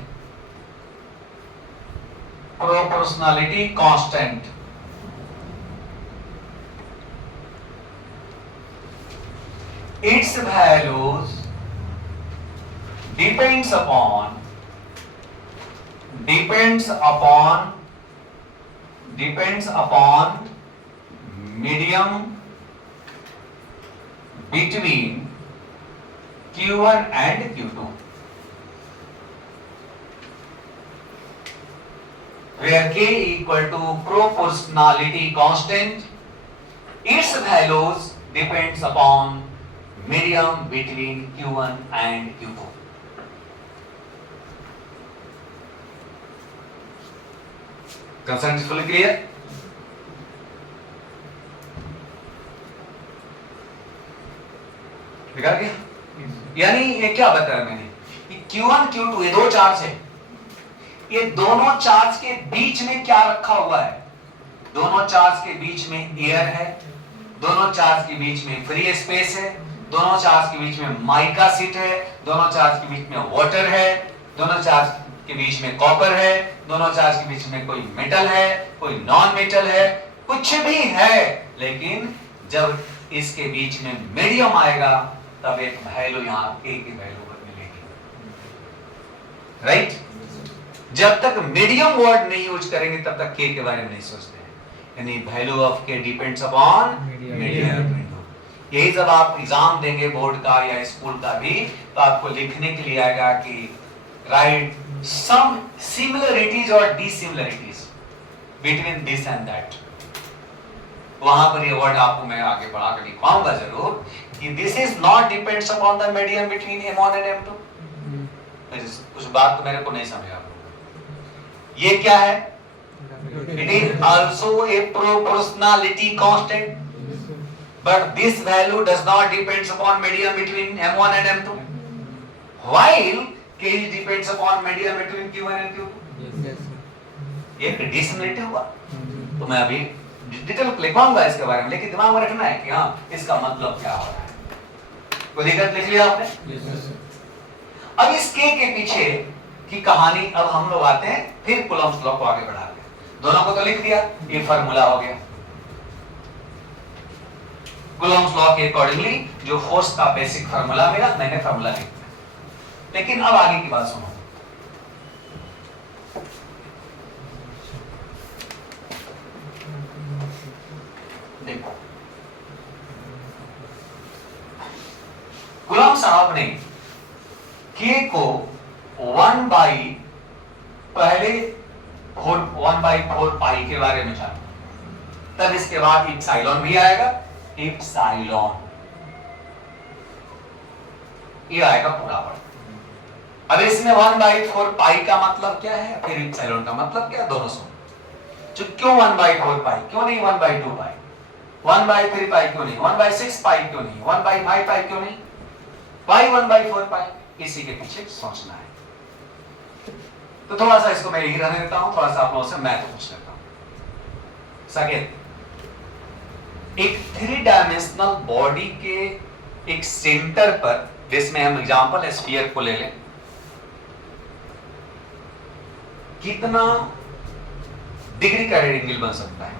proportionality constant। its values depends upon medium between Q1 and Q2, where k equal to proportionality constant, its values depends upon medium between Q1 and Q2। Concept is fully clear? बिगड़ गया? यानी ये क्या बताया मैंने कि Q1 Q2 ये दो चार्ज है, ये दोनों चार्ज के बीच में क्या रखा हुआ है? दोनों चार्ज के बीच में एयर है, दोनों चार्ज के बीच में फ्री स्पेस है, दोनों चार्ज के बीच में माइका सीट है, दोनों चार्ज के बीच में वाटर है, दोनों चार्ज के बीच में कॉपर है, दोनों चार्ज के बीच में कोई मेटल है, कोई नॉन मेटल है, कुछ भी है, लेकिन जब इसके बीच में मीडियम आएगा तब एक वैल्यू यहाँ ए की वैल्यू राइट? जब तक मीडियम वर्ड नहीं यूज करेंगे तब तक के के बारे में नहीं सोचते हैं। यानी वैल्यू ऑफ के डिपेंड्स अपॉन मीडियम। यही जब आप एग्जाम देंगे बोर्ड का या स्कूल का भी, तो आपको लिखने के लिए आएगा कि राइट सम सिमिलरिटीज और dissimilarities between this and that. वहां पर ये वर्ड आपको मैं आगे बढ़ा कर लिखवाऊंगा जरूर कि this is not depends upon the medium between M1 and M2। कुछ बात तो मेरे को नहीं समझ आप लोग। ये क्या है? It is also a proportionality constant but this value does not depends upon medium between M1 and M2 while K depends upon medium between Q1 and Q2। yes, ये डिसिमिलरिटी हुआ। तो मैं अभी डिटेल लिखवाऊंगा इसके बारे में, लेकिन दिमाग में रखना है कि हाँ इसका मतलब क्या हो रहा है। कोई दिक्कत लिख लिया आपने? yes, अब इस K के पीछे की कहानी अब हम लोग आते हैं, फिर कूलम्ब्स लॉ को आगे बढ़ाते हैं। दोनों को तो लिख दिया, ये फार्मूला हो गया कूलम्ब्स लॉ के अकॉर्डिंगली जो फोर्स का बेसिक फार्मूला मिला, मैंने फार्मूला लिख दिया। लेकिन अब आगे की बात सुनो। देखो कूलम्ब साहब ने K को 1/4 पाई के बारे में जाना, तब इसके बाद इप्सिलॉन भी आएगा। इप्सिलॉन ये आएगा पूरा वर्ड। अब इसमें 1/4 पाई का मतलब क्या है, फिर इप्सिलॉन का मतलब क्या है, दोनों सुनो। जो क्यों 1/4 पाई, क्यों नहीं 1/2 पाई, 1/3 पाई क्यों नहीं, 1/6 पाई क्यों नहीं, 1/5 पाई क्यों नहीं, पाई 1/4 पाई, इसी के पीछे सोचना है। तो थोड़ा सा इसको मैं यही रहने देता हूं, थोड़ा सा आप लोगों से मैथ पूछ लेता हूं। सकेत एक 3 डायमेंशनल बॉडी के एक सेंटर पर, जिसमें हम एग्जांपल स्फीयर को ले लें, कितना डिग्री का एंगल बन सकता है?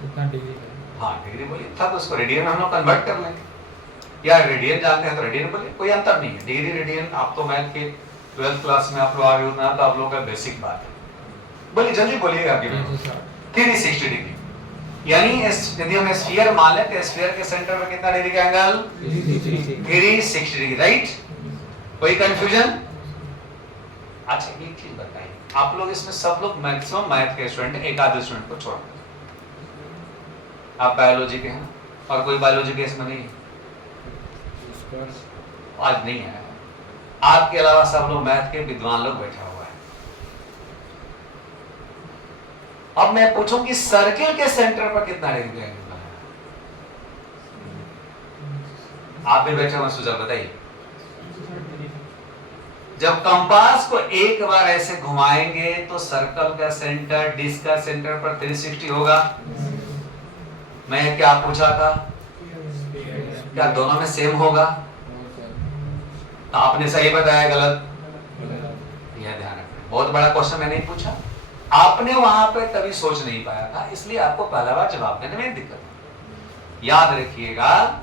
कितना डिग्री? हाँ डिग्री बोलिए, तब उसको रेडियन हम लोग कन्वर्ट कर लेंगे, या रेडियन जानते हैं तो रेडियन बोलिए, कोई अंतर नहीं है। डिग्री रेडियन आप तो मैथ के 12th क्लास में आप लोग आगे होना, तो आप लोगों का बेसिक बात है। बोलिए जल्दी बोलिए आगे। 360 डिग्री। यानी यदि हम स्फीयर मान लें तो स्फीयर के सेंटर में कितना डिग्री का एंगल? 360 degree, right? कोई कंफ्यूजन? अच्छा एक चीज बताइए, आप लोग इसमें सब लोग मैक्सिमम मैथ के स्टूडेंट, एक आधे स्टूडेंट को छोड़, आप बायोलॉजी के हैं और कोई बायोलॉजी के इसमें नहीं आज नहीं है। आपके अलावा सब लोग मैथ के विद्वान लोग बैठा हुआ है। अब मैं पूछूं कि सर्किल के सेंटर पर कितना डिग्री का एंगल है? आप भी बैठे हुए सुझाव बताइए। जब कंपास को एक बार ऐसे घुमाएंगे तो सर्कल का सेंटर डिस्क का सेंटर पर 360 होगा। मैं क्या पूछा था, क्या दोनों में सेम होगा? तो आपने सही बताया, गलत? यह ध्यान रखना, बहुत बड़ा क्वेश्चन मैं नहीं पूछा, आपने वहां पे तभी सोच नहीं पाया था, इसलिए आपको पहला बार जवाब देने में दिक्कत है। याद रखिएगा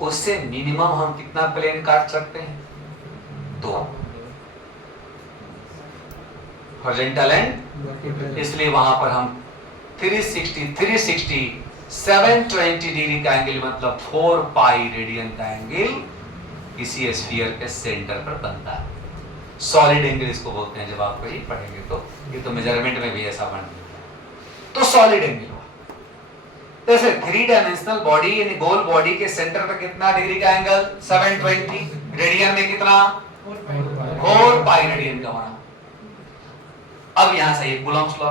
उससे मिनिमम हम कितना प्लेन काट सकते हैं? 2 हॉरिजॉन्टल एंड, इसलिए वहां पर हम 360 720 डिग्री का एंगल मतलब 4 पाई रेडियन का एंगल इसी स्फीयर के सेंटर पर बनता है। सॉलिड एंगल इसको बोलते हैं, जब आप कहीं पढ़ेंगे तो ये तो मेजरमेंट में भी ऐसा बन जाता है। तो सॉलिड एंगल हुआ। जैसे 3 डायमेंशनल बॉडी यानी गोल बॉडी के सेंटर पर कितना डिग्री का एंगल? 720, रेडियन में कितना? 4 पाई रेडियन का बना। अब यहां से ये कूलम्ब्स लॉ,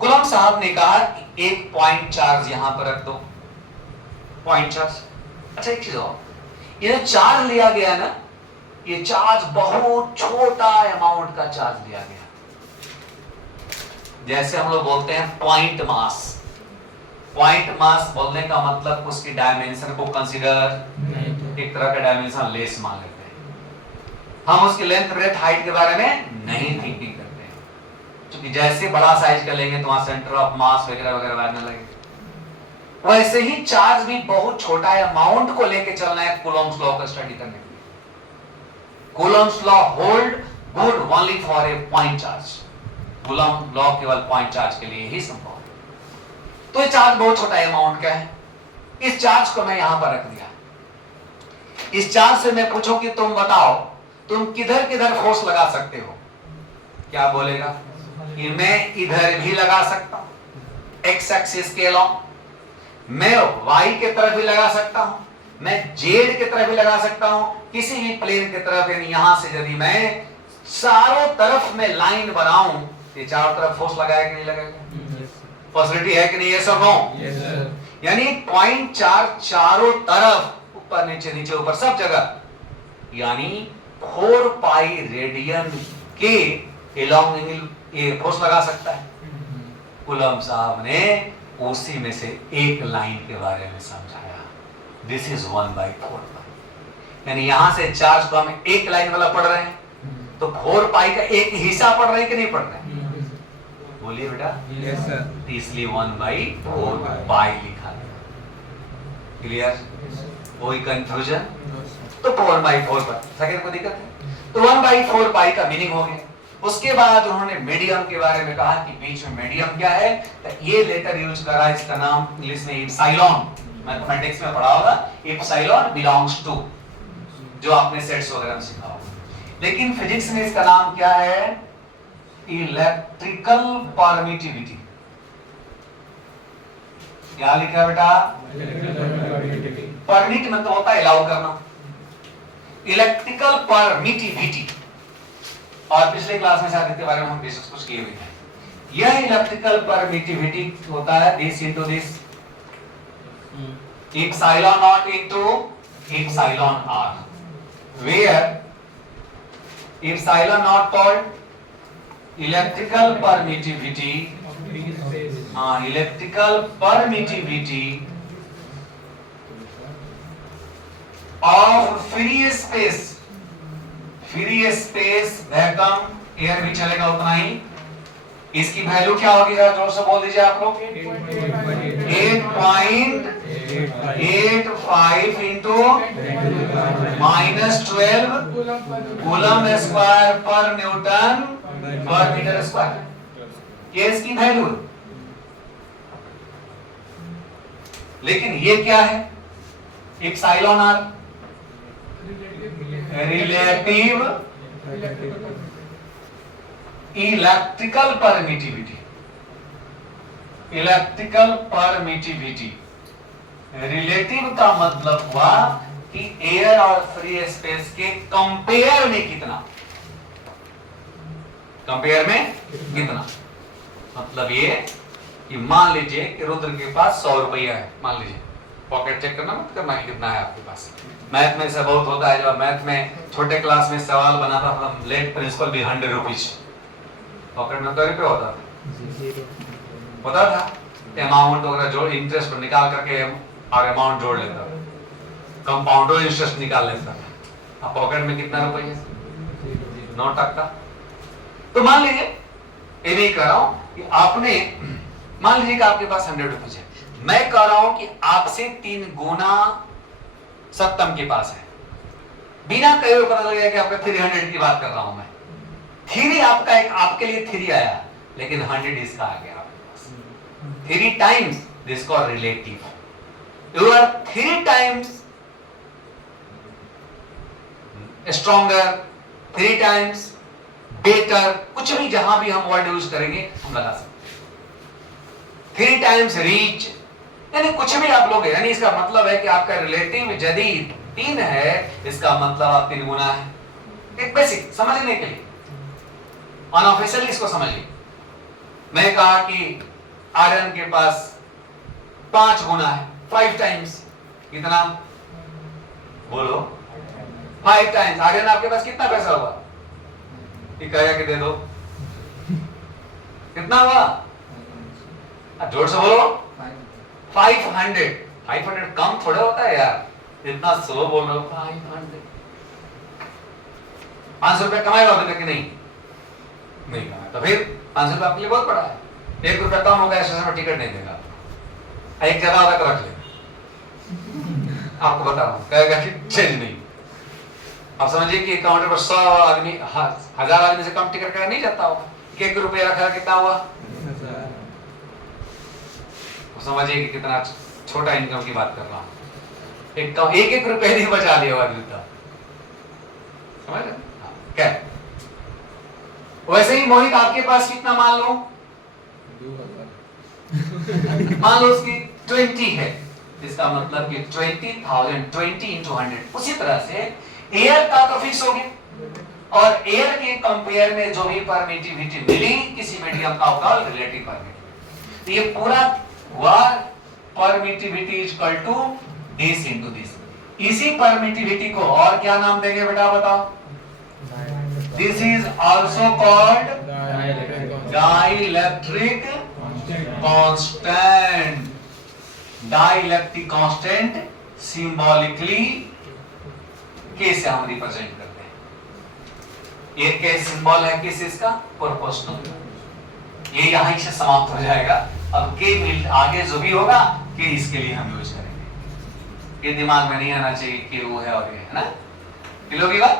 कूलम्ब साहब ने कहा कि एक पॉइंट चार्ज यहां पर रख दो, पॉइंट चार्ज। अच्छा एक चीज और, ये जो चार्ज लिया गया ना, ये चार्ज बहुत छोटा अमाउंट का चार्ज लिया गया, जैसे हम लोग बोलते हैं पॉइंट मास। पॉइंट मास बोलने का मतलब उसकी डायमेंशन को कंसीडर एक तरह का डायमेंशन लेस मान लेते हैं हम, उसकी लेंथ ब्रेथ हाइट के बारे में नहीं थिंकिंग करते हैं, क्योंकि जैसे बड़ा साइज का लेंगे तो वहां सेंटर ऑफ मास वगैरह वगैरह बनने लगे। वैसे ही चार्ज भी बहुत छोटा है, अमाउंट को लेके चलना है कूलम्ब्स लॉ का स्टडी करने के लिए। Coulomb's law hold good only for a point charge. Coulomb law केवल पॉइंट चार्ज के लिए ही संभव है। तो ये चार्ज बहुत छोटा अमाउंट का है, इस चार्ज को मैं यहां पर रख दिया। इस चार्ज से मैं पूछूं कि तुम बताओ तुम किधर किधर फोर्स लगा सकते हो, क्या बोलेगा कि मैं इधर भी लगा सकता हूं एक्स एक्सिस के अलॉन्ग, मैं वाई के तरफ भी लगा सकता हूं, मैं जेड के तरफ भी लगा सकता हूं, किसी भी प्लेन के तरफ। यानी यहां से यदि मैं चारों तरफ में लाइन बनाऊं, ये चारों तरफ फोर्स लगाएगा कि नहीं लगाएगा? पॉसिबिलिटी है कि नहीं? ये सब हो यानी पॉइंट चार्ज चारों तरफ, ऊपर नीचे नीचे ऊपर सब जगह, यानी 4 पाई रेडियन के एलॉन्ग ये फोर्स लगा सकता है। कूलम साहब ने उसी में से एक लाइन के बारे में समझाया, दिस इज 1/4 पाई। यानी यहां से चार्ज को हम एक लाइन वाला पढ़ रहे हैं, तो 4 पाई का एक हिस्सा पढ़ रहे हैं कि नहीं पढ़ रहे हैं? बोलिए बेटा। Yes sir. इसलिए 1/4 पाई लिखा गया। क्लियर? कोई कंफ्यूजन? तो 4/4 पर सेकंड को दिक्कत है, तो 1/4 पाई का मीनिंग हो गया। उसके बाद उन्होंने मीडियम के बारे में कहा कि बीच में मीडियम क्या है, तो ये लेटर यूज करा, इसका नाम इंग्लिश में इप्सिलॉन, मैथमेटिक्स में पढ़ा होगा, इप्सिलॉन बिलोंग्स टू, जो आपने सेट्स वगैरह में सीखा होगा। लेकिन फिजिक्स में इसका नाम क्या है? Electrical permittivity. क्या लिखा बेटा? परमिट मतलब होता है अलाउ करना, इलेक्ट्रिकल परमिटिविटी। और पिछले क्लास में शायद इसके बारे में हम डिस्कस कुछ किए हुए हैं। यह इलेक्ट्रिकल परमिटिविटी होता है this into this epsilon naught into epsilon R, where epsilon naught called electrical permittivity, electrical permittivity of free space, free space vacuum air भी चलेगा उतना ही। इसकी वैल्यू क्या होगी जरा जोर से बोल दीजिए आप लोग। 8.85 इंटू -12 कूलम स्क्वायर पर न्यूटन पर मीटर स्क्वायर, ये इसकी वैल्यू। लेकिन ये क्या है? Epsilon R relative electrical permittivity, electrical permittivity. Relative का मतलब हुआ कि एयर और फ्री स्पेस के कंपेयर में कितना, कंपेयर में कितना। मतलब ये कि मान लीजिए कि रुद्र के पास 100 रुपया है, मान लीजिए, पॉकेट चेक करना मत करना कितना है आपके पास। मैथ में से बहुत होता है, जब मैथ में छोटे क्लास में सवाल बना था, मतलब लेट प्रिंसिपल भी 100 रुपीज, पॉकेट में 100 रुपये होता था। अमाउंट वगैरह जोड़, इंटरेस्ट निकाल करके और अमाउंट जोड़ लेता था, कंपाउंड और इंटरेस्ट निकाल लेता था। अब पॉकेट में कितना रुपये? 9 टका। तो मान लीजिए ये नहीं कह रहा हूं कि आपने, मान लीजिए कि आपके पास 100 रुपीज है, मैं कह रहा हूं कि आपसे 3 गुना सत्तम के पास है। बिना कहे हुए पता लगेगा कि आपका 300 की बात कर रहा हूं मैं। 3 आपका एक आपके लिए 3 आया, लेकिन 100 इसका आ गया आपके पास। 3 times this called relative. You are 3 times stronger, 3 times better, कुछ भी जहां भी हम वर्ड यूज करेंगे हम लगा सकते। 3 टाइम्स रीच, यानी कुछ भी आप लोग, यानी इसका मतलब है कि आपका रिलेटिव यदि 3 है, इसका मतलब आप 3 गुना है। एक बेसिक समझने के लिए, अनऑफिशियली इसको समझिए। मैं कहा कि आर्यन के पास 5 गुना है, 5 टाइम्स, कितना बोलो? 5 टाइम्स। आर्यन आपके पास कितना पैसा हुआ? कहा कि दे दो, कितना हुआ? जोर से बोलो। 500। 500 कम थोड़ा होता है यार, इतना स्लो बोल रहे हो। 500 500 रुपए कमाए होते कि नहीं? नहीं कमाए, तो फिर 500 रुपए आपके लिए बहुत बड़ा है। 1 रुपया कम होगा स्टेशन में टिकट नहीं देगा, एक जगह होगा रख ले, आपको बता रहा हूं, कहेगा कि चेंज नहीं। आप समझिए कि काउंटर पर 100 आदमी 1000 आदमी से कम टिकट का नहीं जाता होगा, 1 रुपया रखा कितना हुआ, तो समझिए कि कितना छोटा इनकम की बात कर रहा हूं। एक रुपये नहीं बचा लिया हुआ जूता, समझ रहे? क्या वैसे ही मोहित आपके पास कितना मान लो, मान लो उसकी 20 है, इसका मतलब कि 20,000 20 into 100। उसी तरह से एयर का तो फिक्स हो गया, और एयर के कंपेयर में जो भी परमिटिविटी मिली किसी मीडियम का होगा रिलेटिव परमिटिविटी। तो ये पूरा हुआ permittivity is equal to this into this. इसी परमिटिविटी को और क्या नाम देंगे बेटा बताओ? This is also called dielectric constant. Dielectric constant symbolically K से हम रिप्रेजेंट करते हैं। ये के सिंबल है किस इसका? प्रोपोर्शनल। ये यहीं से समाप्त हो जाएगा। अब के मिल आगे जो भी होगा के इसके लिए हम यूज करेंगे। ये दिमाग में नहीं आना चाहिए कि वो है और ये है ना, किलोगी बात।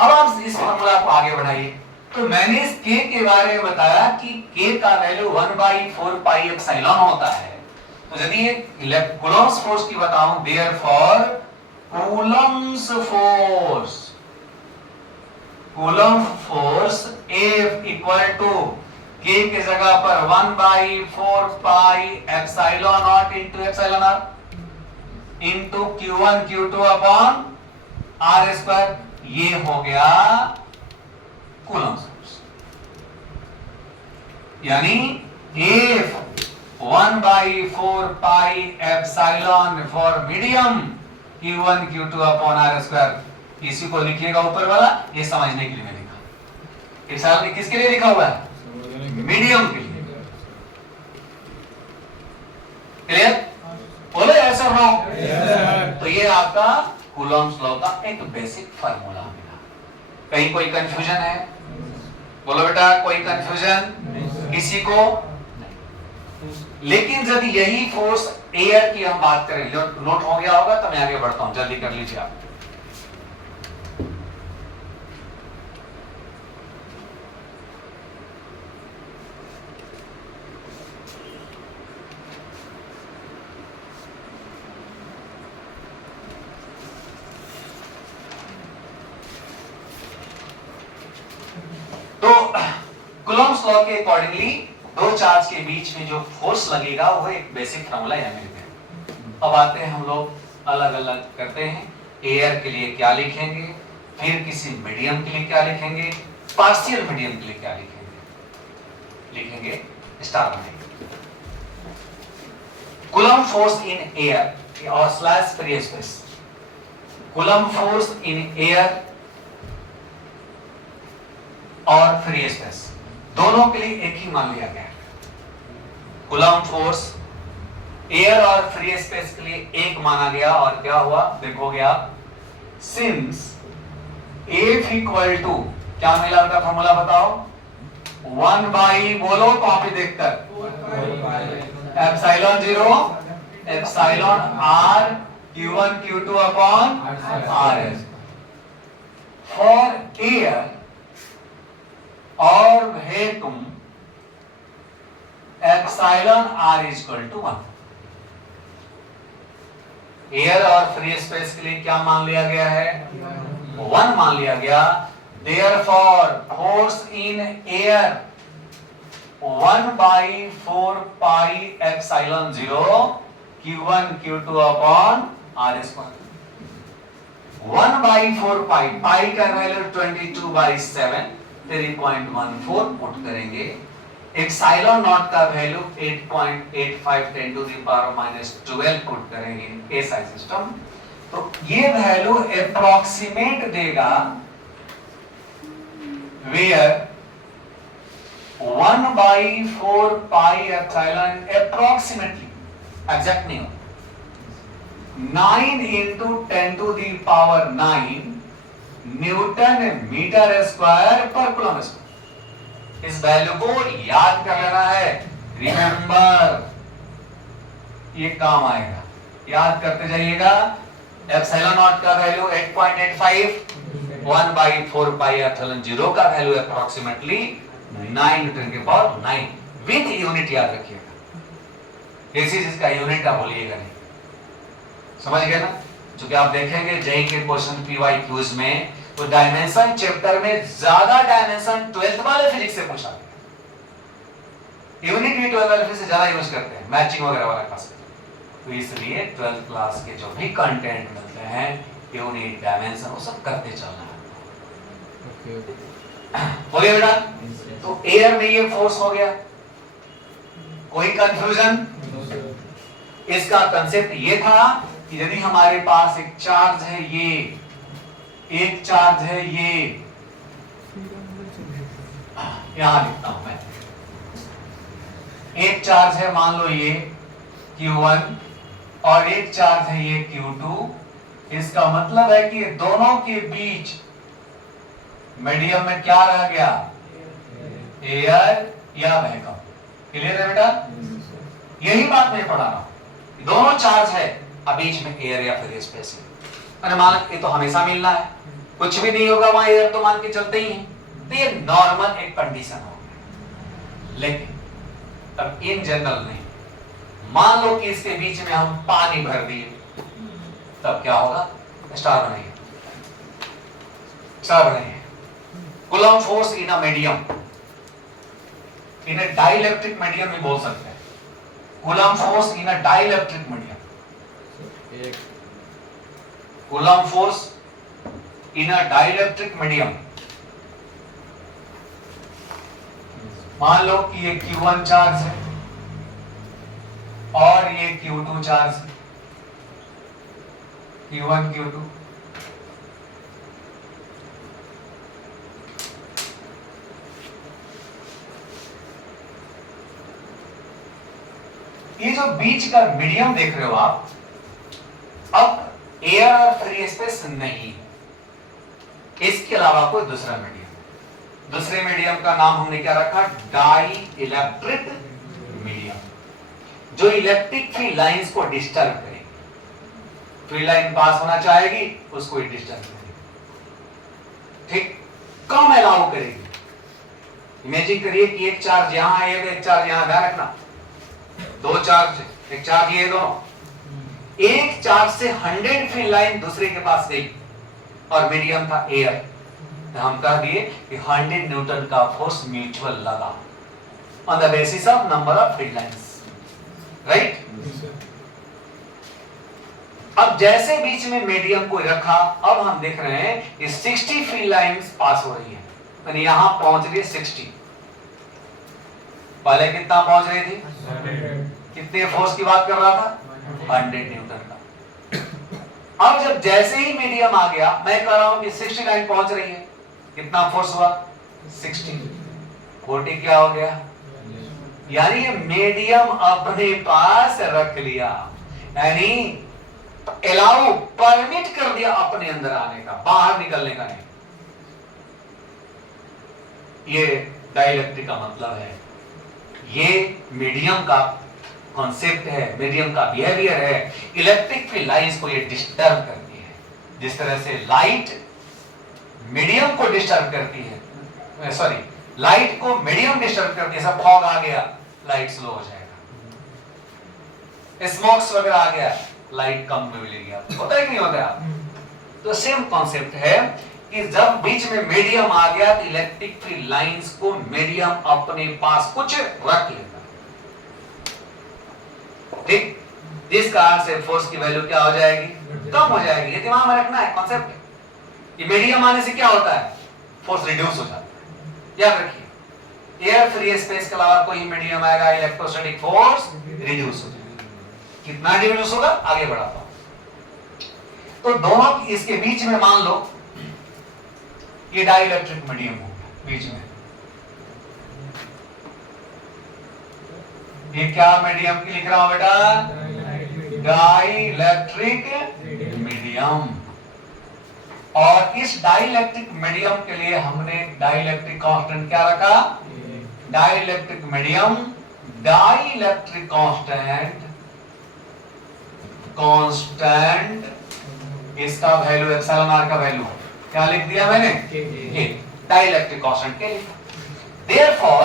अब आप इस फॉर्मूला को आगे बढ़ाइए। तो मैंने इस के बारे में बताया कि के का वैल्यू 1/4 पाई एप्सिलॉन होता है। तो यदि ये कूलम्ब्स फोर्स की बताऊं, therefore coulomb's force F equal to K की जगह पर 1/4 pi epsilon naught into epsilon R into Q1 Q2 upon R square. ये हो गया कूलम्ब्स फोर्स। यानी F 1/4 pi epsilon for medium Q1 Q2 upon R square. इसी को लिखिएगा ऊपर वाला, ये समझने के लिए मैं लिखा। एप्सिलॉन किसके लिए लिखा हुआ है? मीडियम के लिए। क्लियर? बोले ऐसा हो? तो ये आपका कूलम्ब्स लॉ का एक बेसिक फार्मूला मिला। कहीं कोई कंफ्यूजन है? बोलो बेटा, कोई कंफ्यूजन किसी को? लेकिन यदि यही फोर्स एयर की हम बात करें, नोट हो गया होगा तो मैं आगे बढ़ता हूं, जल्दी कर लीजिए आप। तो कूलम्ब्स लॉ के अकॉर्डिंगली दो चार्ज के बीच में जो फोर्स लगेगा वो एक बेसिक फार्मूला यहां मिलता है। अब आते हैं हम लोग अलग अलग करते हैं। एयर के लिए क्या लिखेंगे, फिर किसी मीडियम के लिए क्या लिखेंगे, पार्शियल मीडियम के लिए क्या लिखेंगे स्टार बनाएंगे। कूलम्ब फोर्स इन एयर और slash free space. Coulomb force in air और फ्री स्पेस दोनों के लिए एक ही मान लिया गया है। कूलम्ब फोर्स एयर और फ्री स्पेस के लिए एक माना गया, और क्या हुआ देखोगे आप, सिंस F इक्वल टू क्या मिला था फॉर्मूला बताओ? 1 बोलो कॉपी देखकर, epsilon 0 epsilon R Q1 Q2 upon RS for air और vacuum epsilon R is equal to 1। Air और फ्री स्पेस के लिए क्या मान लिया गया है? 1 मान लिया गया। Therefore force in air 1/4 pi epsilon 0 Q1 Q2 upon R square. 1/4 pi, pi का वैल्यू 22/7 3.14 पुट करेंगे। एप्सिलॉन नॉट का value 8.85 10 to the power -12 put करेंगे। एसआई सिस्टम तो ये वैल्यू अप्रॉक्सीमेट देगा where 1/4 pi epsilon approximately, exact नहीं हो, 9 into 10 to the power 9 newton metre square पर कूलम्ब स्क्वायर। इस वैल्यू को याद कर लेना है, रिमेंबर, ये काम आएगा, याद करते जाइएगा। एप्सिलॉन नॉट का वैल्यू 8.85, 1/4πε0 का वैल्यू अप्रोक्सीमेटली 9 विद यूनिट याद रखिएगा, इसी चीज का यूनिट आप भूलिएगा नहीं, समझ गए ना? क्योंकि आप देखेंगे जेई के क्वेश्चन पीवाईक्यूज में तो डायमेंशन चैप्टर में ज्यादा डायमेंशन 12th वाले फिजिक्स से पूछा गया, यूनिट भी 12th वाले फिजिक्स से ज्यादा यूज करते हैं मैचिंग वगैरह वाला क्लास में, तो इसलिए 12th क्लास के जो भी कंटेंट मिलते हैं यूनिट डायमेंशन वो सब करते चलना है। हो गया बेटा? तो एयर में ये फोर्स हो गया, कोई कंफ्यूजन? इसका कंसेप्ट ये था कि यदि हमारे पास एक चार्ज है, ये एक चार्ज है, ये यहां लिखता हूं मैं, एक चार्ज है मान लो ये Q1 और एक चार्ज है ये Q2, इसका मतलब है कि दोनों के बीच मीडियम में क्या रह गया? एयर या वैक्यूम। क्लियर है बेटा? यही बात मैं पढ़ा रहा हूं, दोनों चार्ज है अब बीच में एयर या फिर स्पेस है। अरे मान ये तो हमेशा मिलना है, कुछ भी नहीं होगा वहां एयर तो मान के चलते ही है, तो ये नॉर्मल एक कंडीशन हो गया। लेकिन अब इन जनरल नहीं, मान लो कि इसके बीच में हम पानी भर दिए, तब क्या होगा? स्टार बनाइए, स्टार बनाइए। Coulomb force in a medium, in a dielectric medium भी बोल सकते हैं, कूलम्ब फोर्स इन अ डाइलेक्ट्रिक मीडियम, कूलम्ब फोर्स इन अ डाइलेक्ट्रिक मीडियम। मान लो कि ये Q1 चार्ज है और ये Q2 चार्ज है, Q1 Q2, ये जो बीच का मीडियम देख रहे हो आप, अब एयर और फ्री स्पेस नहीं, इसके अलावा कोई दूसरा मीडियम, दूसरे मीडियम का नाम हमने क्या रखा? डाई इलेक्ट्रिक मीडियम, जो इलेक्ट्रिक फ्री लाइंस को डिस्टर्ब करेगी, फ्री लाइन पास होना चाहेगी उसको डिस्टर्ब करेगी, ठीक, कम अलाउ करेगी। इमेजिन करिए कि एक चार्ज यहां है, एक चार्ज यहां, ध्यान रखना दो चार्ज, एक चार्ज ये दोनों, एक चार्ज से 100 फ्री लाइन दूसरे के पास गई और मीडियम था एयर, तो हम कह दिए कि 100 न्यूटन का फोर्स म्यूचुअल लगा on the basis of number of free lines, right? अब जैसे बीच में मीडियम को रखा, अब हम देख रहे हैं कि 60 फ्री लाइंस पास हो रही है, यानी यहां पहुंच रही है 60, पहले कितना पहुंच रही थी? कितने फोर्स की बात कर रहा था? 100 न्यूटन का। अब जब जैसे ही मीडियम आ गया, मैं कह रहा हूं कि 60 लाइन पहुंच रही है, कितना फोर्स हुआ? 60, 40 क्या हो गया? यानी मीडियम अपने पास रख लिया, यानी अलाउ, परमिट कर दिया अपने अंदर आने का, बाहर निकलने का नहीं। ये डाइलेक्ट्रिक का मतलब है, ये मीडियम का कॉन्सेप्ट है, मीडियम का बिहेवियर है, इलेक्ट्रिक फ्री लाइंस को ये डिस्टर्ब करती है, जिस तरह से लाइट मीडियम को डिस्टर्ब करती है, सॉरी लाइट को मीडियम डिस्टर्ब करती है। सब फॉग आ गया, लाइट स्लो हो जाएगा, स्मोक्स वगैरह आ गया, लाइट कम मिलेगी, होता है कि नहीं होता है? तो सेम कॉन्सेप्ट है कि जब बीच में मीडियम आ गया तो इलेक्ट्रिक फ्री लाइंस को मीडियम अपने पास कुछ रख लेता, ठीक, जिस कारण से फोर्स की वैल्यू क्या हो जाएगी? कम हो जाएगी। ये दिमाग में रखना है कॉन्सेप्ट। कि मीडियम आने से क्या होता है? फोर्स रिड्यूस हो जाता है, याद रखिए। एयर फ्री स्पेस के अलावा कोई मीडियम आएगा, इलेक्ट्रोस्टैटिक फोर्स रिड्यूस हो जाएगा। कितना रिड्यूस होगा? आगे बढ़ाता हूं। तो दोनों इसके बीच में मान लो ये डाइलेक्ट्रिक मीडियम हो गया बीच में, ये क्या मीडियम की लिख रहा हूं बेटा? Dielectric medium. और इस डाइलेक्ट्रिक मीडियम के लिए हमने डाइलेक्ट्रिक कांस्टेंट क्या रखा? डाइलेक्ट्रिक मीडियम, डाइलेक्ट्रिक कांस्टेंट इसका वैल्यू एप्सिलॉन आर का वैल्यू क्या लिख दिया मैंने? के। डाइलेक्ट्रिक कांस्टेंट के लिखा। Therefore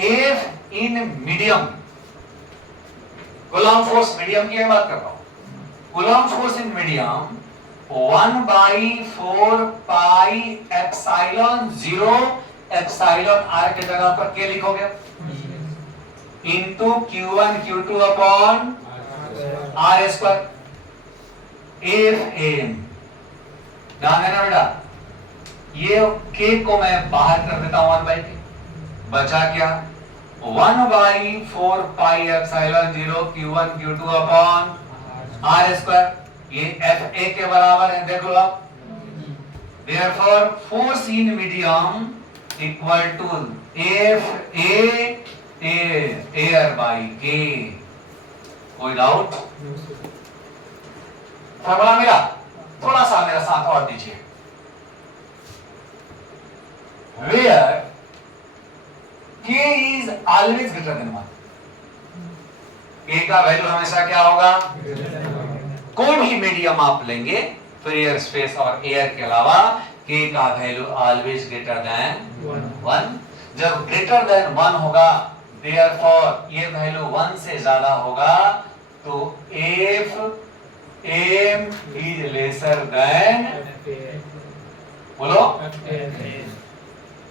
if in medium, coulomb force medium की मैं बात कर रहा हूं, coulomb force in medium 1/4 pi epsilon 0 epsilon R की जगह पर क्या लिखोगे? Into Q1 Q2 upon R square. If M ध्यान देना बेटा, ये k को मैं बाहर कर देता हूं 1/k, बचा क्या? 1/4 pi epsilon 0 Q1 Q2 upon R square. ये Fa के बराबर है, देख लो आप। Therefore force in medium equal to Fa air by K। कोई डाउट? फॉर्मूला मिला? थोड़ा सा मेरा साथ और दीजिए। Where K is always greater than 1, K का वैल्यू हमेशा क्या होगा? कोई भी मीडियम आप लेंगे फ्री स्पेस और एयर के अलावा, K का वैल्यू ऑलवेज ग्रेटर देन 1। जब ग्रेटर देन 1 होगा, देयरफॉर ये वैल्यू 1 से ज्यादा होगा, तो if m is lesser than, बोलो,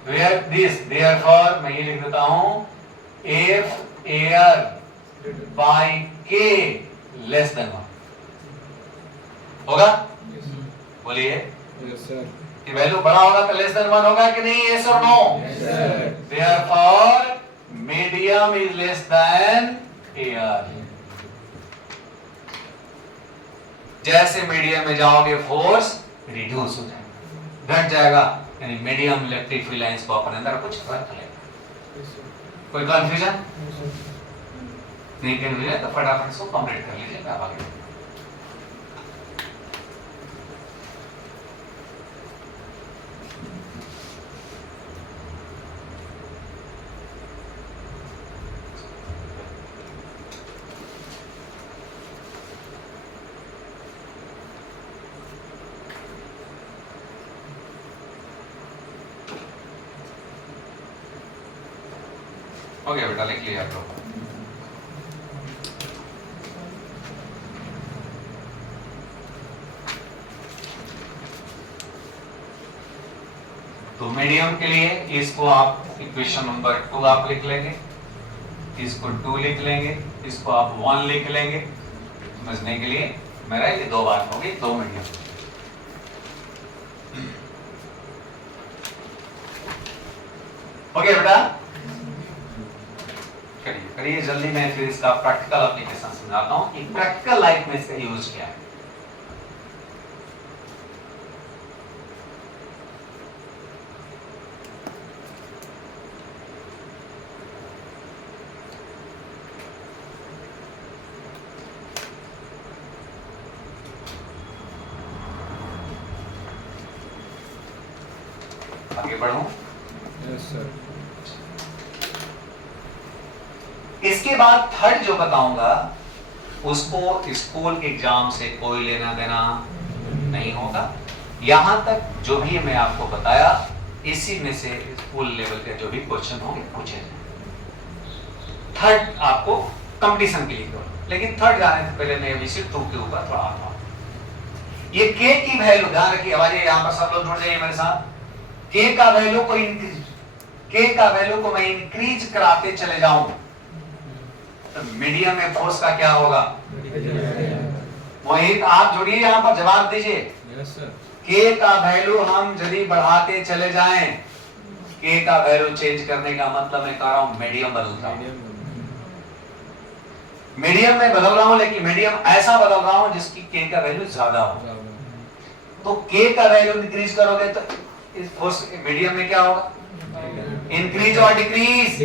where this, therefore मैं ये लिख देता हूं, if air by K less than 1 होगा? बोलिए। Yes sir. कि वैल्यू बड़ा होगा तो लेस देन 1 होगा कि नहीं? यस और no? Therefore medium is less than air. जैसे मीडियम में जाओगे फोर्स रिड्यूस हो जाएगा, घट जाएगा, यानी मीडियम इलेक्ट्रिक फील्ड लाइंस को अपने अंदर कुछ रख लेगा। कोई कंफ्यूजन? नहीं कंफ्यूजन तो फटाफट इसको कंप्लीट कर लीजिए, आप आगे। हो गया बेटा, लिख लिया आप लोग। तो मीडियम के लिए इसको आप इक्वेशन नंबर 2 आप लिख लेंगे, इसको 2 लिख लेंगे, इसको आप 1 लिख लेंगे। समझने के लिए मेरा ये 2 बात होगी, 2 मीडियम। हो गया बेटा? करिए जल्दी, मैं फिर इसका प्रैक्टिकल एप्लीकेशन समझाता हूं कि प्रैक्टिकल लाइफ में इसका यूज क्या है। आगे बढ़ूं? Yes sir. इसके बाद थर्ड जो बताऊंगा उसको स्कूल एग्जाम से कोई लेना देना नहीं होगा। यहां तक जो भी मैं आपको बताया, इसी में से स्कूल लेवल के जो भी क्वेश्चन होंगे पूछे जाएंगे। थर्ड आपको कंपटीशन के लिए करो, लेकिन थर्ड जाने से पहले मैं विषय 2 के ऊपर थोड़ा आता हूं। ये के की वैल्यू ध्यान रखिए, आवाज यहां पर सब लोग जुड़ जाइए मेरे साथ। के का वैल्यू को इंक्रीज, के का वैल्यू को मैं इंक्रीज कराते चले जाऊं तो मीडियम में फोर्स का क्या होगा? मोहित आप जुड़िए, यहां पर जवाब दीजिए। Yes sir. के का वैल्यू हम यदि बढ़ाते चले जाएं, के का वैल्यू चेंज करने का मतलब मैं कह रहा हूं मीडियम बदल रहा हूं, मीडियम में बदल रहा हूं, लेकिन मीडियम ऐसा बदल रहा हूं जिसकी के का वैल्यू ज्यादा हो। तो के का वैल्यू इंक्रीज करोगे तो इस फोर्स मीडियम में क्या होगा? इंक्रीज और डिक्रीज?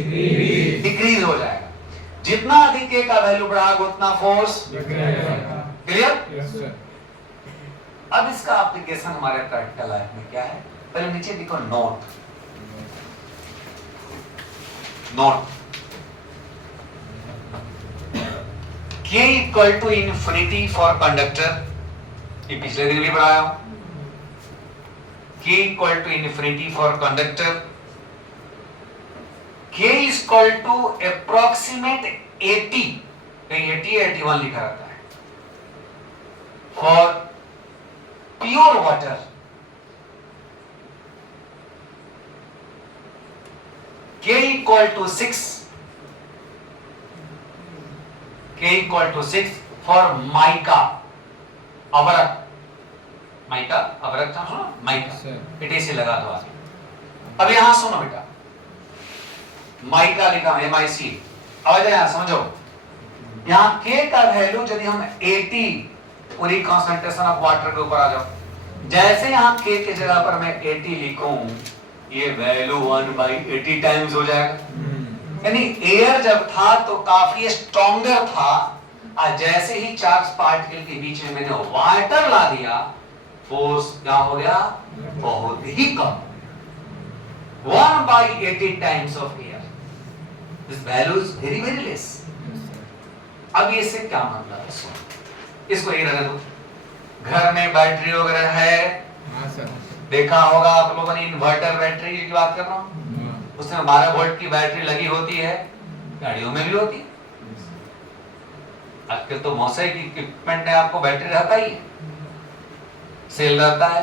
डिक्रीज हो जाएगा। जितना अधिक के का वैल्यू बढ़ाओगे उतना फोर्स क्लियर? Yes sir. अब इसका एप्लीकेशन हमारे प्रैक्टिकल लाइफ में क्या है? पहले नीचे देखो note, note K equal to infinity for conductor, ये पिछले दिन भी पढ़ाया हूं। K equal to infinity for conductor, K is equal to approximate 80, कहीं 80 या 81 लिखा रहता है, for pure water, K equal to 6, K equal to 6 for mica, अवरक, mica अवरक था सुनो, माइका इटे से लगा दो आगे। अब यहां सुनो बेटा, माइका लिखा है MIC, अब यहां समझो, यहां K का वैल्यू यदि हम 80 पूरी कंसंट्रेशन ऑफ वाटर के ऊपर आ जाओ, जैसे यहां K की जगह पर मैं 80 लिखूं, ये वैल्यू 1/80 टाइम्स हो जाएगा। यानी एयर जब था तो काफी स्ट्रॉन्गर था, और जैसे ही चार्ज पार्टिकल के बीच में मैंने वाटर ला दिया, फोर्स क्या हो गया, बहुत ही कम, 1/80 times of air. This value is very very less. अब ये से क्या मतलब है, इसको ये रहने दो। घर में बैटरी वगैरह है, हाँ सर, देखा होगा आप लोगों ने, इन्वर्टर बैटरी की बात कर रहा हूं, उसमें 12 वोल्ट की बैटरी लगी होती है, गाड़ियों में भी होती है। आजकल तो मोसाइक इक्विपमेंट में आपको बैटरी रहता ही है, सेल रहता है,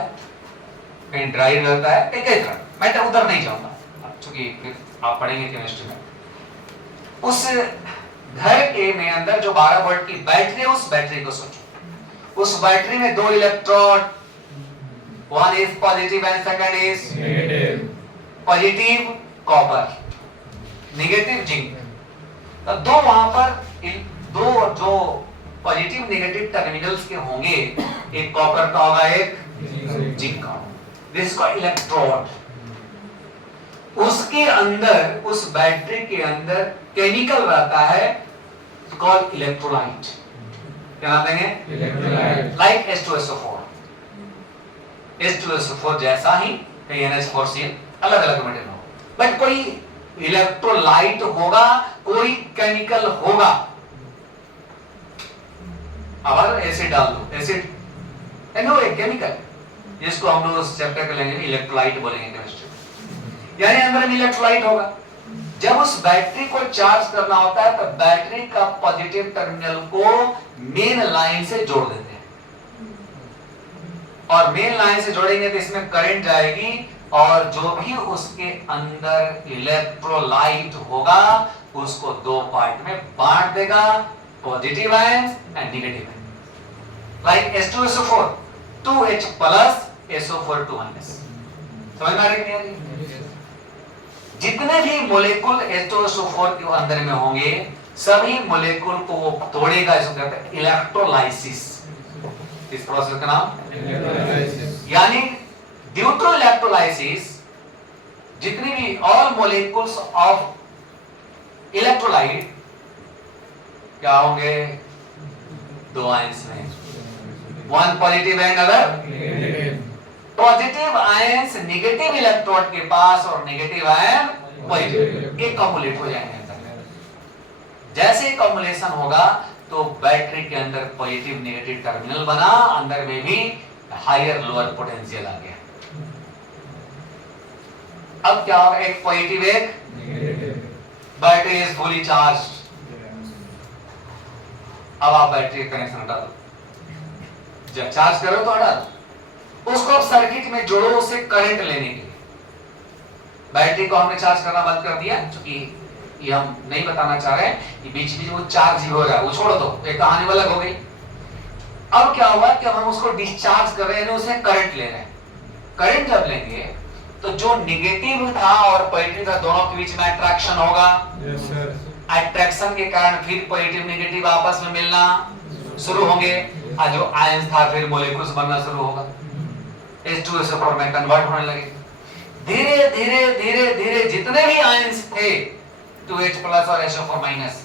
कहीं ड्राई रहता है, कई कई तरह। मैं तो उधर नहीं जाऊंगा क्योंकि फिर आप पढ़ेंगे केमिस्ट्री में। उस घर के में अंदर जो 12 वोल्ट की बैटरी है, उस बैटरी को सोचो, उस बैटरी में 2 electron, one is positive and second is negative, positive copper, negative zinc. तो दो वहां पर दो जो पॉजिटिव नेगेटिव टर्मिनल्स के होंगे, एक कॉपर का होगा, एक जिंक का होगा, दिस का इलेक्ट्रोड। उसके अंदर, उस बैटरी के अंदर केमिकल रहता है कॉल्ड इलेक्ट्रोलाइट। क्या नाम देंगे? इलेक्ट्रोलाइट, लाइक H2SO4, H2SO4 जैसा ही NH4Cl, अलग अलग मेटल हो, बट कोई इलेक्ट्रोलाइट होगा, कोई केमिकल होगा। अब एसिड डाल दो, एसिड एनो एक केमिकल, जिसको हम लोग उस चैप्टर के लेंगे इलेक्ट्रोलाइट बोलेंगे केमिस्ट्री, यानी अंदर में इलेक्ट्रोलाइट होगा। जब उस बैटरी को चार्ज करना होता है तो बैटरी का पॉजिटिव टर्मिनल को मेन लाइन से जोड़ देते हैं, और मेन लाइन से जोड़ेंगे तो इसमें करंट जाएगी, और जो भी उसके अंदर इलेक्ट्रोलाइट होगा उसको दो पार्ट में बांट देगा, positive ions and negative ions. Like H2SO4 2H plus SO4 2 minus. समझ में आ रही है? जितने भी मॉलिक्यूल H2SO4 के अंदर में होंगे, सभी मॉलिक्यूल को वो तोड़ेगा, इसको कहते हैं इलेक्ट्रोलाइसिस। इस प्रोसेस का नाम इलेक्ट्रोलाइसिस। यानी ड्यू टू इलेक्ट्रोलाइसिस जितनी भी ऑल मॉलिक्यूल्स ऑफ इलेक्ट्रोलाइट क्या होंगे, दो आयंस में, one positive and other negative, positive ions negative electrode के पास और नेगेटिव आयन पॉजिटिव, एक कम्युलेट हो जाएंगे। जैसे कम्युलेशन होगा तो बैटरी के अंदर पॉजिटिव नेगेटिव टर्मिनल बना, अंदर में भी हायर लोअर पोटेंशियल आ गया। अब क्या होगा, एक पॉजिटिव एक negative, battery is fully charge. अब आप बैटरी कनेक्शन हटा दो, जब चार्ज करो तो हटा दो, उसको अब सर्किट में जोड़ो, उसे करंट लेने के लिए। बैटरी को हमने चार्ज करना बंद कर दिया, क्योंकि ये हम नहीं बताना चाह रहे हैं, ये बीच बीच में वो चार्ज ही हो रहा है, वो छोड़ दो, एक कहानी अलग हो गई। अब क्या हुआ कि हम उसको डिस्चार्ज कर रहे हैं, उसे करंट ले रहे हैं। करंट जब लेंगे तो जो नेगेटिव था और पॉजिटिव था, दोनों के बीच में अट्रैक्शन होगा। यस सर, अट्रैक्शन के कारण फिर पॉजिटिव नेगेटिव आपस में मिलना शुरू होंगे, और जो आयंस था फिर मॉलिक्यूल्स बनना शुरू होगा, H2SO4 में कन्वर्ट होने लगे। धीरे धीरे धीरे धीरे जितने भी आयंस थे 2H प्लस और SO4 माइनस,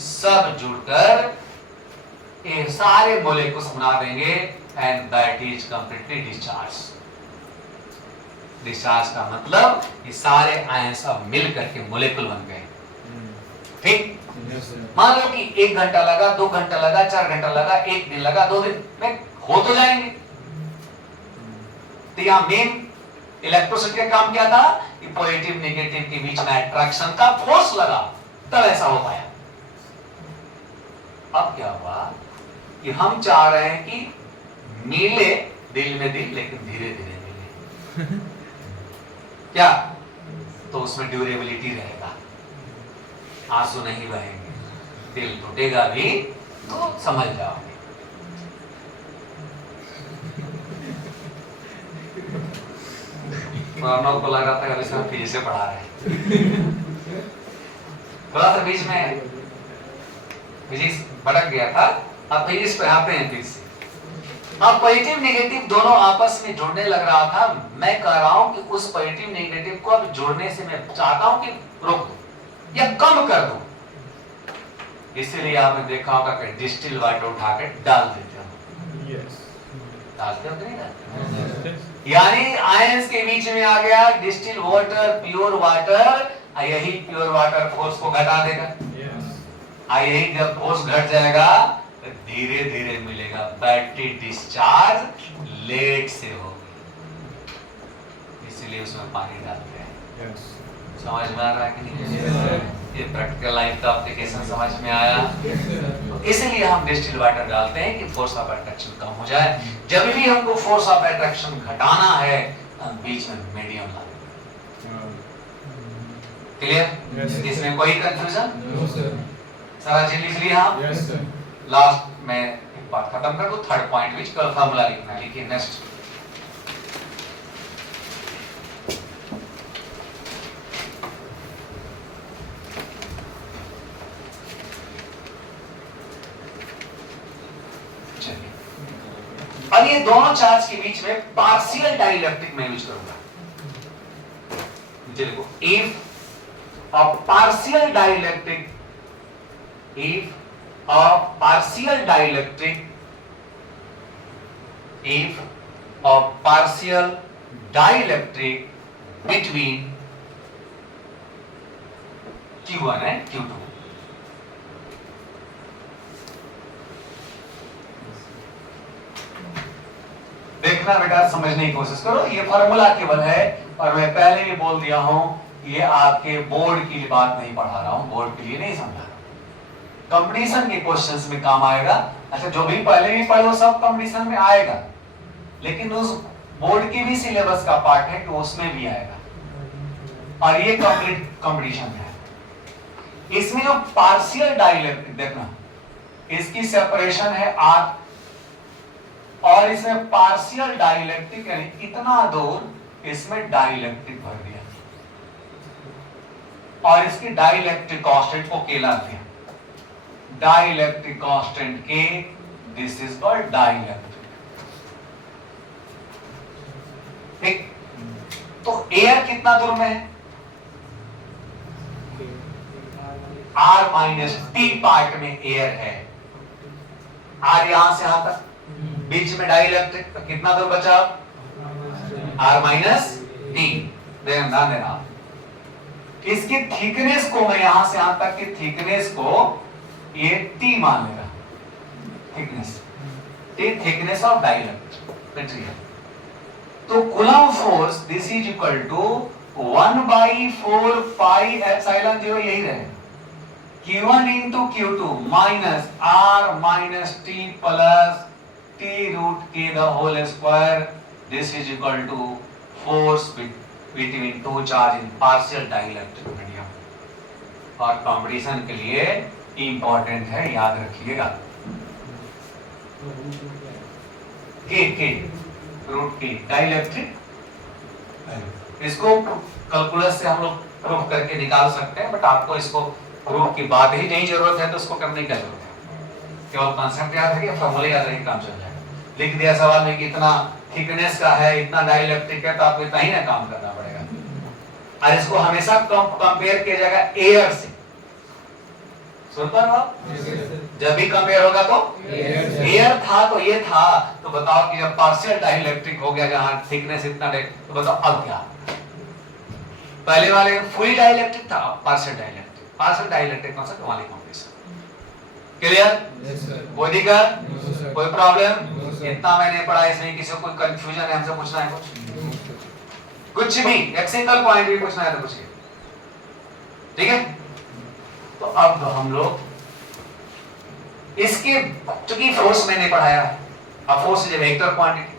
सब जुड़कर ये सारे मॉलिक्यूल्स बना देंगे, and battery is completely discharge. Discharge का मतलब ये सारे आयंस अब मिल करके मॉलिक्यूल बन गए। ठीक, यस सर, मान लो कि 1 घंटा लगा, 2 घंटा लगा, 4 घंटा लगा, 1 दिन लगा, 2 दिन में खो तो जाएंगे। तो यहां मेन इलेक्ट्रोसिटी का काम क्या था कि पॉजिटिव नेगेटिव के बीच में अट्रैक्शन का फोर्स लगा, तब ऐसा हो पाया। अब क्या हुआ कि हम चाह रहे हैं कि मिले दिल में दिल, लेकिन धीरे धीरे मिले। क्या? तो उसमें ड्यूरेबिलिटी रहेगा, आंसू नहीं बहेंगे, दिल टूटेगा भी तो समझ जाओगे। तो हम लोग को लग रहा था कि सर फिजिक्स से पढ़ा रहे हैं, थोड़ा सा बीच में फिजिक्स भटक गया था। अब फिजिक्स पे आते हैं फिर से। अब पॉजिटिव नेगेटिव दोनों आपस में जुड़ने लग रहा था। मैं कह रहा हूं कि उस पॉजिटिव नेगेटिव को अब जुड़ने से मैं चाहता हूं कि रोक दो या कम कर दो। इसीलिए आपने देखा होगा कि डिस्टिल वाटर उठा के डाल देते हो। यस, डालते हो कि नहीं डालते? यानी आयंस के बीच में आ गया डिस्टिल वाटर, प्योर वाटर। यही प्योर वाटर फोर्स को घटा देगा। यही जब फोर्स घट जाएगा तो धीरे धीरे मिलेगा, बैटरी डिस्चार्ज लेट से होगी, इसलिए उसमें पानी डालते हैं। समझ में आ रहा है कि नहीं? ये प्रैक्टिकल लाइफ का एप्लीकेशन समझ में आया? तो इसलिए हम डिस्टिल वाटर डालते हैं कि फोर्स ऑफ अट्रैक्शन कम हो जाए। जब भी हमको फोर्स ऑफ अट्रैक्शन घटाना है, हम बीच में मीडियम ला दें। क्लियर? इसमें कोई कंफ्यूजन? सारा चीज लिख लिया आप? Yes sir. लास्ट में एक बात खत्म कर दो, थर्ड पॉइंट विच का फार्मूला लिखना है। लिखिए नेक्स्ट। चलिए, अब ये दोनों चार्ज के बीच में पार्शियल डाइलेक्ट्रिक में यूज करूंगा। देखो, if a partial dielectric, if a partial dielectric between Q1 and Q2, देखना बेटा, समझने की कोशिश करो। ये फॉर्मूला केवल है, और मैं पहले भी बोल दिया हूं, ये आपके बोर्ड की बात नहीं पढ़ा रहा हूं, बोर्ड के लिए नहीं समझा रहा। कंपटीशन के क्वेश्चंस में काम आएगा। अच्छा, जो भी पहले भी पढ़े वो सब कंपटीशन में आएगा, लेकिन उस बोर्ड की भी सिलेबस का पार्ट है कि उसमें भी आएगा, और ये कंप्लीट कंपटीशन में है। इसमें जो पार्शियल डाइलेक्ट्रिक, देखना इसकी सेपरेशन है R, और इसमें पार्शियल डाइलेक्ट्रिक यानी इतना दूर इसमें डाइलेक्ट्रिक भर दिया, और इसकी डाइलेक्ट्रिक कांस्टेंट को K ला दिया। Dielectric constant K, this is called dielectric. ठीक? तो एयर कितना दूर में है? R माइनस T पार्ट में एयर है। R यहां से यहां तक, बीच में डाइलेक्ट्रिक, तो कितना दूर बचा? R minus T। ध्यान देना, इसकी थिकनेस को मैं यहां से यहां तक की थिकनेस को ये T मान लेगा। Thickness, thickness of dielectric. तो Coulomb force this is equal to 1/4 pi epsilon 0, यही रहे। Q1 into Q2 minus R minus T plus T root K the whole square, this is equal to force between two charge in partial dielectric medium। और competition के लिए important है, याद रखिएगा। के root की डाइलेक्ट्रिक, इसको कैलकुलस से हम लोग प्रूफ करके निकाल सकते हैं, बट आपको इसको प्रूफ की बात ही नहीं जरूरत है, तो उसको करने की जरूरत है। केवल कॉन्सेप्ट याद है कि फॉर्मूले याद रहे, काम चल जाएगा। लिख दिया सवाल में कि इतना थिकनेस का है, इतना डाइलेक्ट्रिक है, तो आपको इतना ही ना काम करना पड़ेगा। और इसको हमेशा कंपेयर किया जाएगा एयर से। सुन पा रहे हो? जब भी कंपेयर होगा तो एयर था तो ये था, तो बताओ कि जब पार्शियल डाइलेक्ट्रिक हो गया, जहां थिकनेस इतना है, तो बताओ अब क्या? पहले वाले फुली डाइलेक्ट्रिक था, पार्शियल डाइलेक्ट्रिक। पार्शियल डाइलेक्ट्रिक कौन सा? वाली कॉम्बिनेशन। क्लियर? Yes sir. कोई दिक्कत? No sir. कोई प्रॉब्लम? No, sir. इतना मैंने पढ़ा, इसमें किसी को कोई कंफ्यूजन है, हमसे पूछना है कुछ भी एक्सिकल पॉइंट भी पूछना है तो पूछिए, ठीक है? तो अब हम लोग इसके, चूंकि फोर्स मैंने पढ़ाया, अब force is a vector quantity.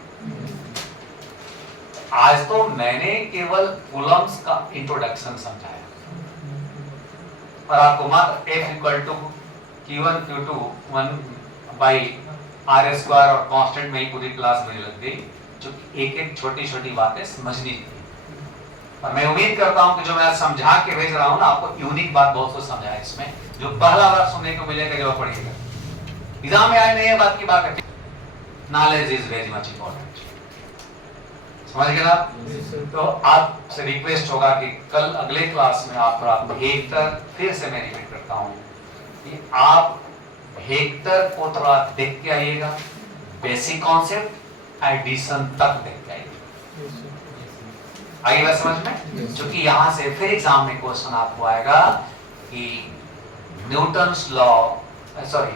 आज तो मैंने केवल कूलम्स का इंट्रोडक्शन समझाया और आपको मात्र F equal to Q1 Q2 1/r² और कांस्टेंट में ही पूरी क्लास में लग गई, जो एक एक छोटी छोटी बातें समझनी थी। और मैं उम्मीद करता हूं कि जो मैं समझा के भेज रहा हूं ना, आपको यूनिक बात बहुत कुछ समझा है इसमें, जो पहला बार सुनने को मिलेगा जब पढ़िएगा। एग्जाम में आए नहीं है बात की बात है, knowledge is very much important. समझ गए आप? तो आपसे रिक्वेस्ट होगा कि कल अगले क्लास में आप वेक्टर, फिर से मैं रिपीट करता हूं कि आप वेक्टर को थोड़ा देख के आइएगा, बेसिक कॉन्सेप्ट एडिशन तक देख के आइएगा। आई बात समझ में? क्योंकि यहां से फिर एग्जाम में क्वेश्चन आपको आएगा कि Newton's law, sorry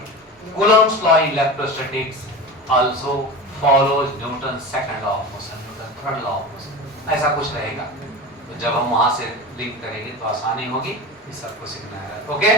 Coulomb's law in electrostatics also follows Newton's second law of motion, Newton third law of motion, ऐसा कुछ रहेगा। तो जब हम वहां से लिंक करेंगे तो आसानी होगी, ये सब कुछ सीखना है। ओके?